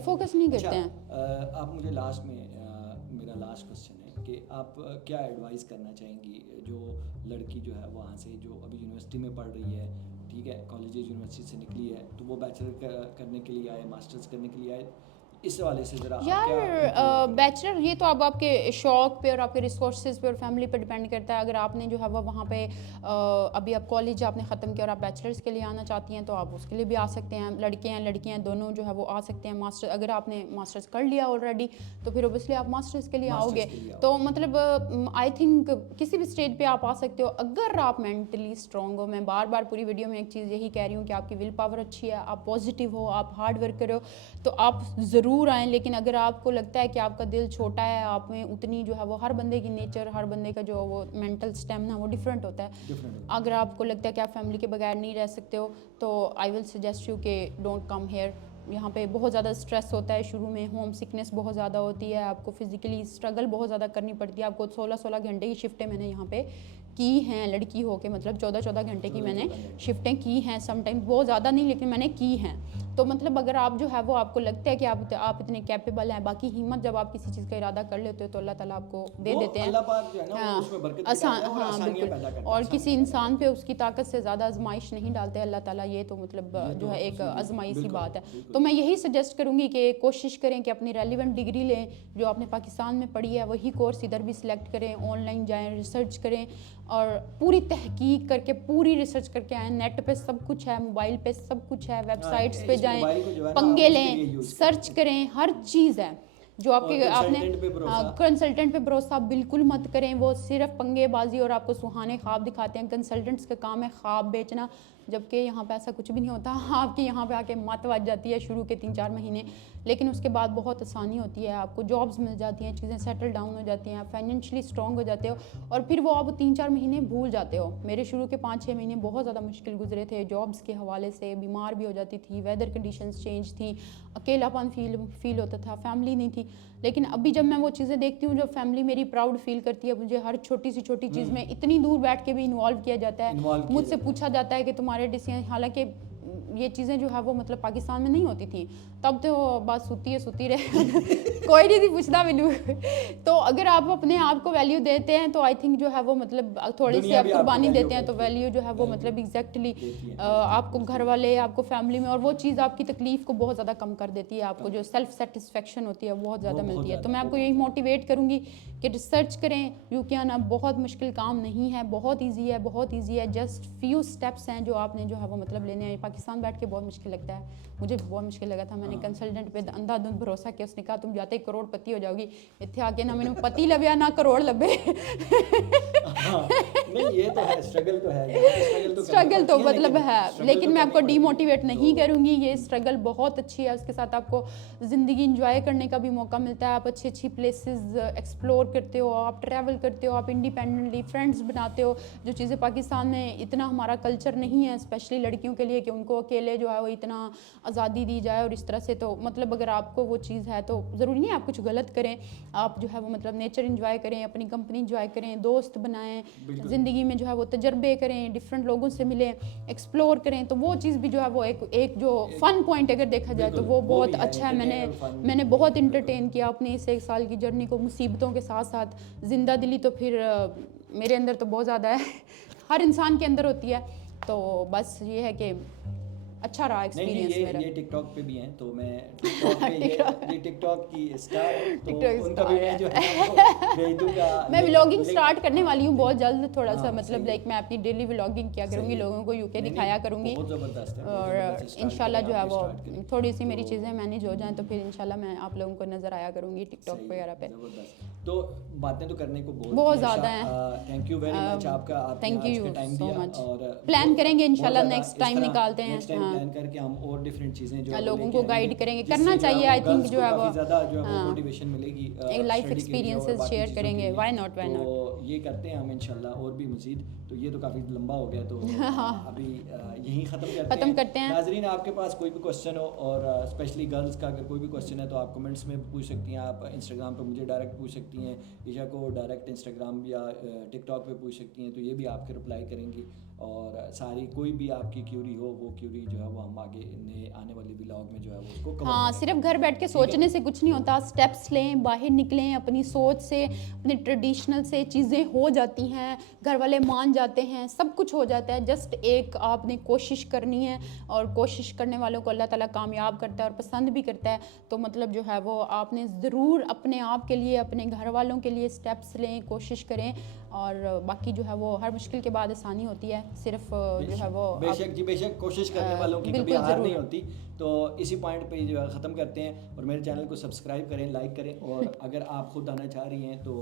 फोकस नहीं करते हैं. आप मुझे लास्ट में میرا لاسٹ کوشچن ہے کہ آپ کیا ایڈوائز کرنا چاہیں گی جو لڑکی جو ہے وہاں سے جو ابھی یونیورسٹی میں پڑھ رہی ہے, ٹھیک ہے, کالجز یونیورسٹی سے نکلی ہے, تو وہ بیچلر کرنے کے لیے آئے, ماسٹرز کرنے کے لیے آئے, اس حوالے سے ذرا یار بیچلر یہ تو اب آپ کے شوق پہ اور آپ کے ریسورسز پہ اور فیملی پہ ڈپینڈ کرتا ہے. اگر آپ نے جو ہے وہ وہاں پہ ابھی آپ کالج آپ نے ختم کیا اور آپ بیچلرس کے لیے آنا چاہتی ہیں تو آپ اس کے لیے بھی آ سکتے ہیں. لڑکے ہیں لڑکیاں دونوں جو ہے وہ آ سکتے ہیں. ماسٹر اگر آپ نے ماسٹرز کر لیا آلریڈی تو پھر اوبیسلی آپ ماسٹرز کے لیے آؤ گے. تو مطلب آئی تھنک کسی بھی اسٹیج پہ آپ آ سکتے ہو اگر آپ مینٹلی اسٹرانگ ہو. میں بار بار پوری ویڈیو میں ایک چیز یہی کہہ رہی ہوں کہ آپ کی ول پاور اچھی ہے, آپ پازیٹیو ہو, آپ ہارڈ ورک کرو تو آپ ضرور آئیں. لیکن اگر آپ کو لگتا ہے کہ آپ کا دل چھوٹا ہے, آپ میں اتنی جو ہے وہ ہر بندے کی نیچر, ہر بندے کا جو وہ مینٹل اسٹیمنا وہ ڈفرینٹ ہوتا ہے. اگر آپ کو لگتا ہے کہ آپ فیملی کے بغیر نہیں رہ سکتے ہو تو آئی ول سجیسٹ یو کہ ڈونٹ کم ہیئر. یہاں پہ بہت زیادہ اسٹریس ہوتا ہے شروع میں, ہوم سکنس بہت زیادہ ہوتی ہے, آپ کو فزیکلی اسٹرگل بہت زیادہ کرنی پڑتی ہے. آپ کو 16 گھنٹے کی شفٹیں میں نے یہاں پہ کی ہیں, لڑکی ہو کے مطلب 14 گھنٹے کی میں نے شفٹیں کی ہیں. سم ٹائم بہت زیادہ نہیں لیکن میں نے کی ہیں. تو مطلب اگر آپ جو ہے وہ آپ کو لگتا ہے کہ آپ اتنے کیپیبل ہیں, باقی ہمت جب آپ کسی چیز کا ارادہ کر لیتے ہو تو اللہ تعالیٰ آپ کو دے دیتے ہیں. ہاں بالکل. اور کسی انسان پہ اس کی طاقت سے زیادہ آزمائش نہیں ڈالتے اللہ تعالیٰ, یہ تو مطلب جو ہے ایک آزمائی سی بات ہے. تو میں یہی سجیسٹ کروں گی کہ کوشش کریں کہ اپنی ریلیونٹ ڈگری لیں جو آپ نے پاکستان میں پڑھی ہے, وہی کورس ادھر بھی سلیکٹ کریں, آن لائن جائیں, ریسرچ کریں اور پوری تحقیق کر کے پوری ریسرچ کر کے آئیں. نیٹ پہ سب کچھ ہے, موبائل پہ سب کچھ ہے, ویب سائٹس پہ جائیں, پنگے لیں, سرچ کریں, ہر چیز ہے جو آپ کے آپ نے. کنسلٹنٹ پہ بھروسہ بالکل مت کریں, وہ صرف پنگے بازی اور آپ کو سہانے خواب دکھاتے ہیں. کنسلٹنٹس کا کام ہے خواب بیچنا, جبکہ یہاں پہ ایسا کچھ بھی نہیں ہوتا. آپ کے یہاں پہ آ کے مت وج جاتی ہے شروع کے 3-4 مہینے, لیکن اس کے بعد بہت آسانی ہوتی ہے, آپ کو جابس مل جاتی ہیں, چیزیں سیٹل ڈاؤن ہو جاتی ہیں, آپ فائنینشلی اسٹرانگ ہو جاتے ہو اور پھر وہ آپ 3-4 مہینے بھول جاتے ہو. میرے شروع کے 5-6 مہینے بہت زیادہ مشکل گزرے تھے جابس کے حوالے سے, بیمار بھی ہو جاتی تھی, ویدر کنڈیشنز چینج تھیں, اکیلاپن فیل ہوتا تھا, فیملی نہیں تھی. لیکن ابھی جب میں وہ چیزیں دیکھتی ہوں, جب فیملی میری پراؤڈ فیل کرتی ہے, مجھے ہر چھوٹی سی چیز میں اتنی دور بیٹھ کے بھی انوالو کیا جاتا ہے, مجھ سے پوچھا جاتا ہے کہ تمہارے ڈیسیژن, حالانکہ یہ چیزیں جو ہے وہ مطلب پاکستان میں نہیں ہوتی تھیں. تب تو بس سوتی رہے کوئی نہیں پوچھتا مینو. تو اگر آپ اپنے آپ کو ویلیو دیتے ہیں تو آئی تھنک جو ہے وہ مطلب تھوڑی سی آپ قربانی دیتے ہیں تو ویلیو جو ہے وہ مطلب ایگزیکٹلی آپ کو گھر والے, آپ کو فیملی میں, اور وہ چیز آپ کی تکلیف کو بہت زیادہ کم کر دیتی ہے. آپ کو جو سیلف سیٹسفیکشن ہوتی ہے وہ بہت زیادہ ملتی ہے. تو میں آپ کو یہی موٹیویٹ کروں گی کہ ریسرچ کریں. یوکے آنا بہت مشکل کام نہیں ہے, بہت ایزی ہے, بہت ایزی ہے. جسٹ فیو اسٹیپس ہیں جو آپ نے جو ہے وہ مطلب لینے ہیں. پاکستان بیٹھ کے بہت مشکل لگتا ہے, مجھے بہت مشکل لگا تھا. میں نے کنسلٹنٹ پہ اندھا دھند بھروسہ کیا, اس نے کہا تم جاتے ہی کروڑ پتی ہو جاؤ گی. اتنے آ کے نہ میں نے پتی لبیا نہ کروڑ لبے. اسٹرگل تو مطلب ہے, لیکن میں آپ کو ڈی موٹیویٹ نہیں کروں گی. یہ اسٹرگل بہت اچھی ہے, اس کے ساتھ آپ کو زندگی انجوائے کرنے کا بھی موقع ملتا ہے. آپ اچھی پلیسز ایکسپلور کرتے ہو, آپ ٹریول کرتے ہو, آپ انڈیپینڈنٹلی فرینڈس بناتے ہو, جو چیزیں پاکستان میں اتنا ہمارا کلچر نہیں ہے, اسپیشلی لڑکیوں کے لیے, کہ ان کو اکیلے جو ہے وہ اتنا آزادی دی جائے اور اس طرح سے. تو مطلب اگر آپ کو وہ چیز ہے تو ضروری نہیں آپ کچھ غلط کریں, آپ جو ہے وہ مطلب نیچر انجوائے کریں, اپنی کمپنی انجوائے کریں, دوست بنائیں, زندگی میں جو ہے وہ تجربے کریں, ڈفرینٹ لوگوں سے ملیں, ایکسپلور کریں. تو وہ چیز بھی جو ہے وہ ایک جو فن پوائنٹ اگر دیکھا جائے تو وہ بہت اچھا ہے. میں نے بہت انٹرٹین کیا اپنی اس 1 سال کی جرنی کو, مصیبتوں کے ساتھ ساتھ زندہ دلی تو پھر میرے اندر تو بہت زیادہ ہے, ہر انسان کے اندر ہوتی ہے. تو بس یہ ہے کہ اچھا رہا ایکسپیرینس میرا. یہ ٹک ٹاک پہ بھی ہیں, تو میں ٹک ٹاک پہ یہ ٹک ٹاک کی اسٹار ہے, تو ان کا بھی میں جو ہے بھیج دوں گا. میں ولاگنگ اسٹارٹ کرنے والی ہوں بہت جلد, تھوڑا سا مطلب لائک میں اپنی ڈیلی ولاگنگ کیا کروں گی, لوگوں کو یوکے دکھایا کروں گی, اور انشاءاللہ جو ہے وہ تھوڑی سی میری چیزیں مینیج ہو جائیں تو پھر انشاءاللہ میں آپ لوگوں کو نظر آیا کروں گی ٹک ٹاک وغیرہ پہ. تو باتیں تو کرنے کو بہت زیادہ ہیں. تھینک یو ویری مچ آپ کا, thank you so much. Plan کریں گے انشاءاللہ نیکسٹ ٹائم نکالتے ہیں, پلان کر کے ہم اور ڈفرینٹ چیزیں جو لوگوں کو گائیڈ کریں گے, کرنا چاہیے. آئی تھنک جو ہے وہ زیادہ جو ہے وہ موٹیویشن ملے گی, ایک لائف ایکسپیرینسز شیئر کریں گے. Why not, why not. تو یہ کرتے ہیں ہم انشاءاللہ اور بھی مزید. تو یہ تو کافی لمبا ہو گیا, تو ابھی یہیں ختم کرتے ہیں. ناظرین, آپ کے پاس کوئی بھی کوسچن ہو, اور اسپیشلی گرلس کا اگر کوئی بھی کوسچن ہے تو آپ کمنٹس میں پوچھ سکتی ہیں. آپ انسٹاگرام پہ مجھے ڈائریکٹ پوچھ سکتی ہیں, عشا کو ڈائریکٹ انسٹاگرام یا ٹک ٹاک پہ پوچھ سکتی ہیں, تو یہ بھی آپ کے رپلائی کریں گی. اور ساری کوئی بھی آپ کی کیوری ہو, وہ کیوری جو ہے وہ ہم آگے آنے والی व्लॉग में जो है वो उसको कवर हाँ, करेंगे। सिर्फ घर बैठ के सोचने से कुछ नहीं होता, स्टेप्स लें, बाहर निकलें, अपनी सोच से, अपनी ट्रेडिशनल से चीज़ें हो जाती हैं, घर वाले मान जाते हैं, सब कुछ हो जाता है। जस्ट एक आपने कोशिश करनी है, और कोशिश करने वालों को अल्लाह ताला कामयाब करता है और पसंद भी करता है। तो मतलब जो है वो आपने ज़रूर अपने आप के लिए, अपने घर वालों के लिए स्टेप्स लें, कोशिश करें, और बाकी जो है वो हर मुश्किल के बाद आसानी होती है। सिर्फ जो है वो बेशक जी बेशक, कोशिश करने वालों की कभी बिल्कुल हार ज़रूर। नहीं होती। तो इसी पॉइंट पे जो है ख़त्म करते हैं, और मेरे चैनल को सब्सक्राइब करें, लाइक करें, और अगर आप खुद आना चाह रही हैं तो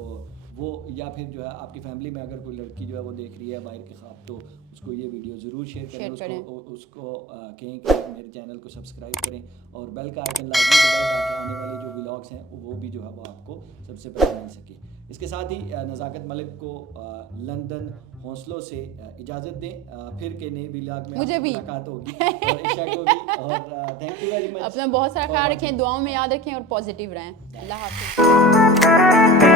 वो, या फिर जो है आपकी फैमिली में अगर कोई लड़की जो है वो देख रही है बाहर के ख्वाब, तो उसको ये वीडियो ज़रूर शेयर करें, उसको कहें कि मेरे चैनल को सब्सक्राइब करें और बेल का आइकन लाजमी दबाएं, ताकि आने वाले जो व्लॉग्स हैं वो भी जो है वो आपको सबसे पहले मिल सके। इसके साथ ही नज़ाकत मलिक को लंदन हौसलों से इजाज़त दें, फिर के नए व्लॉग में मुझे आपसे भी मुलाकात होगी, और इशा को भी, और थैंक यू वेरी मच। अपना बहुत सारा ख्याल रखें, दुआओं में याद रखें और पॉजिटिव रहें। अल्लाह हाफ़िज़।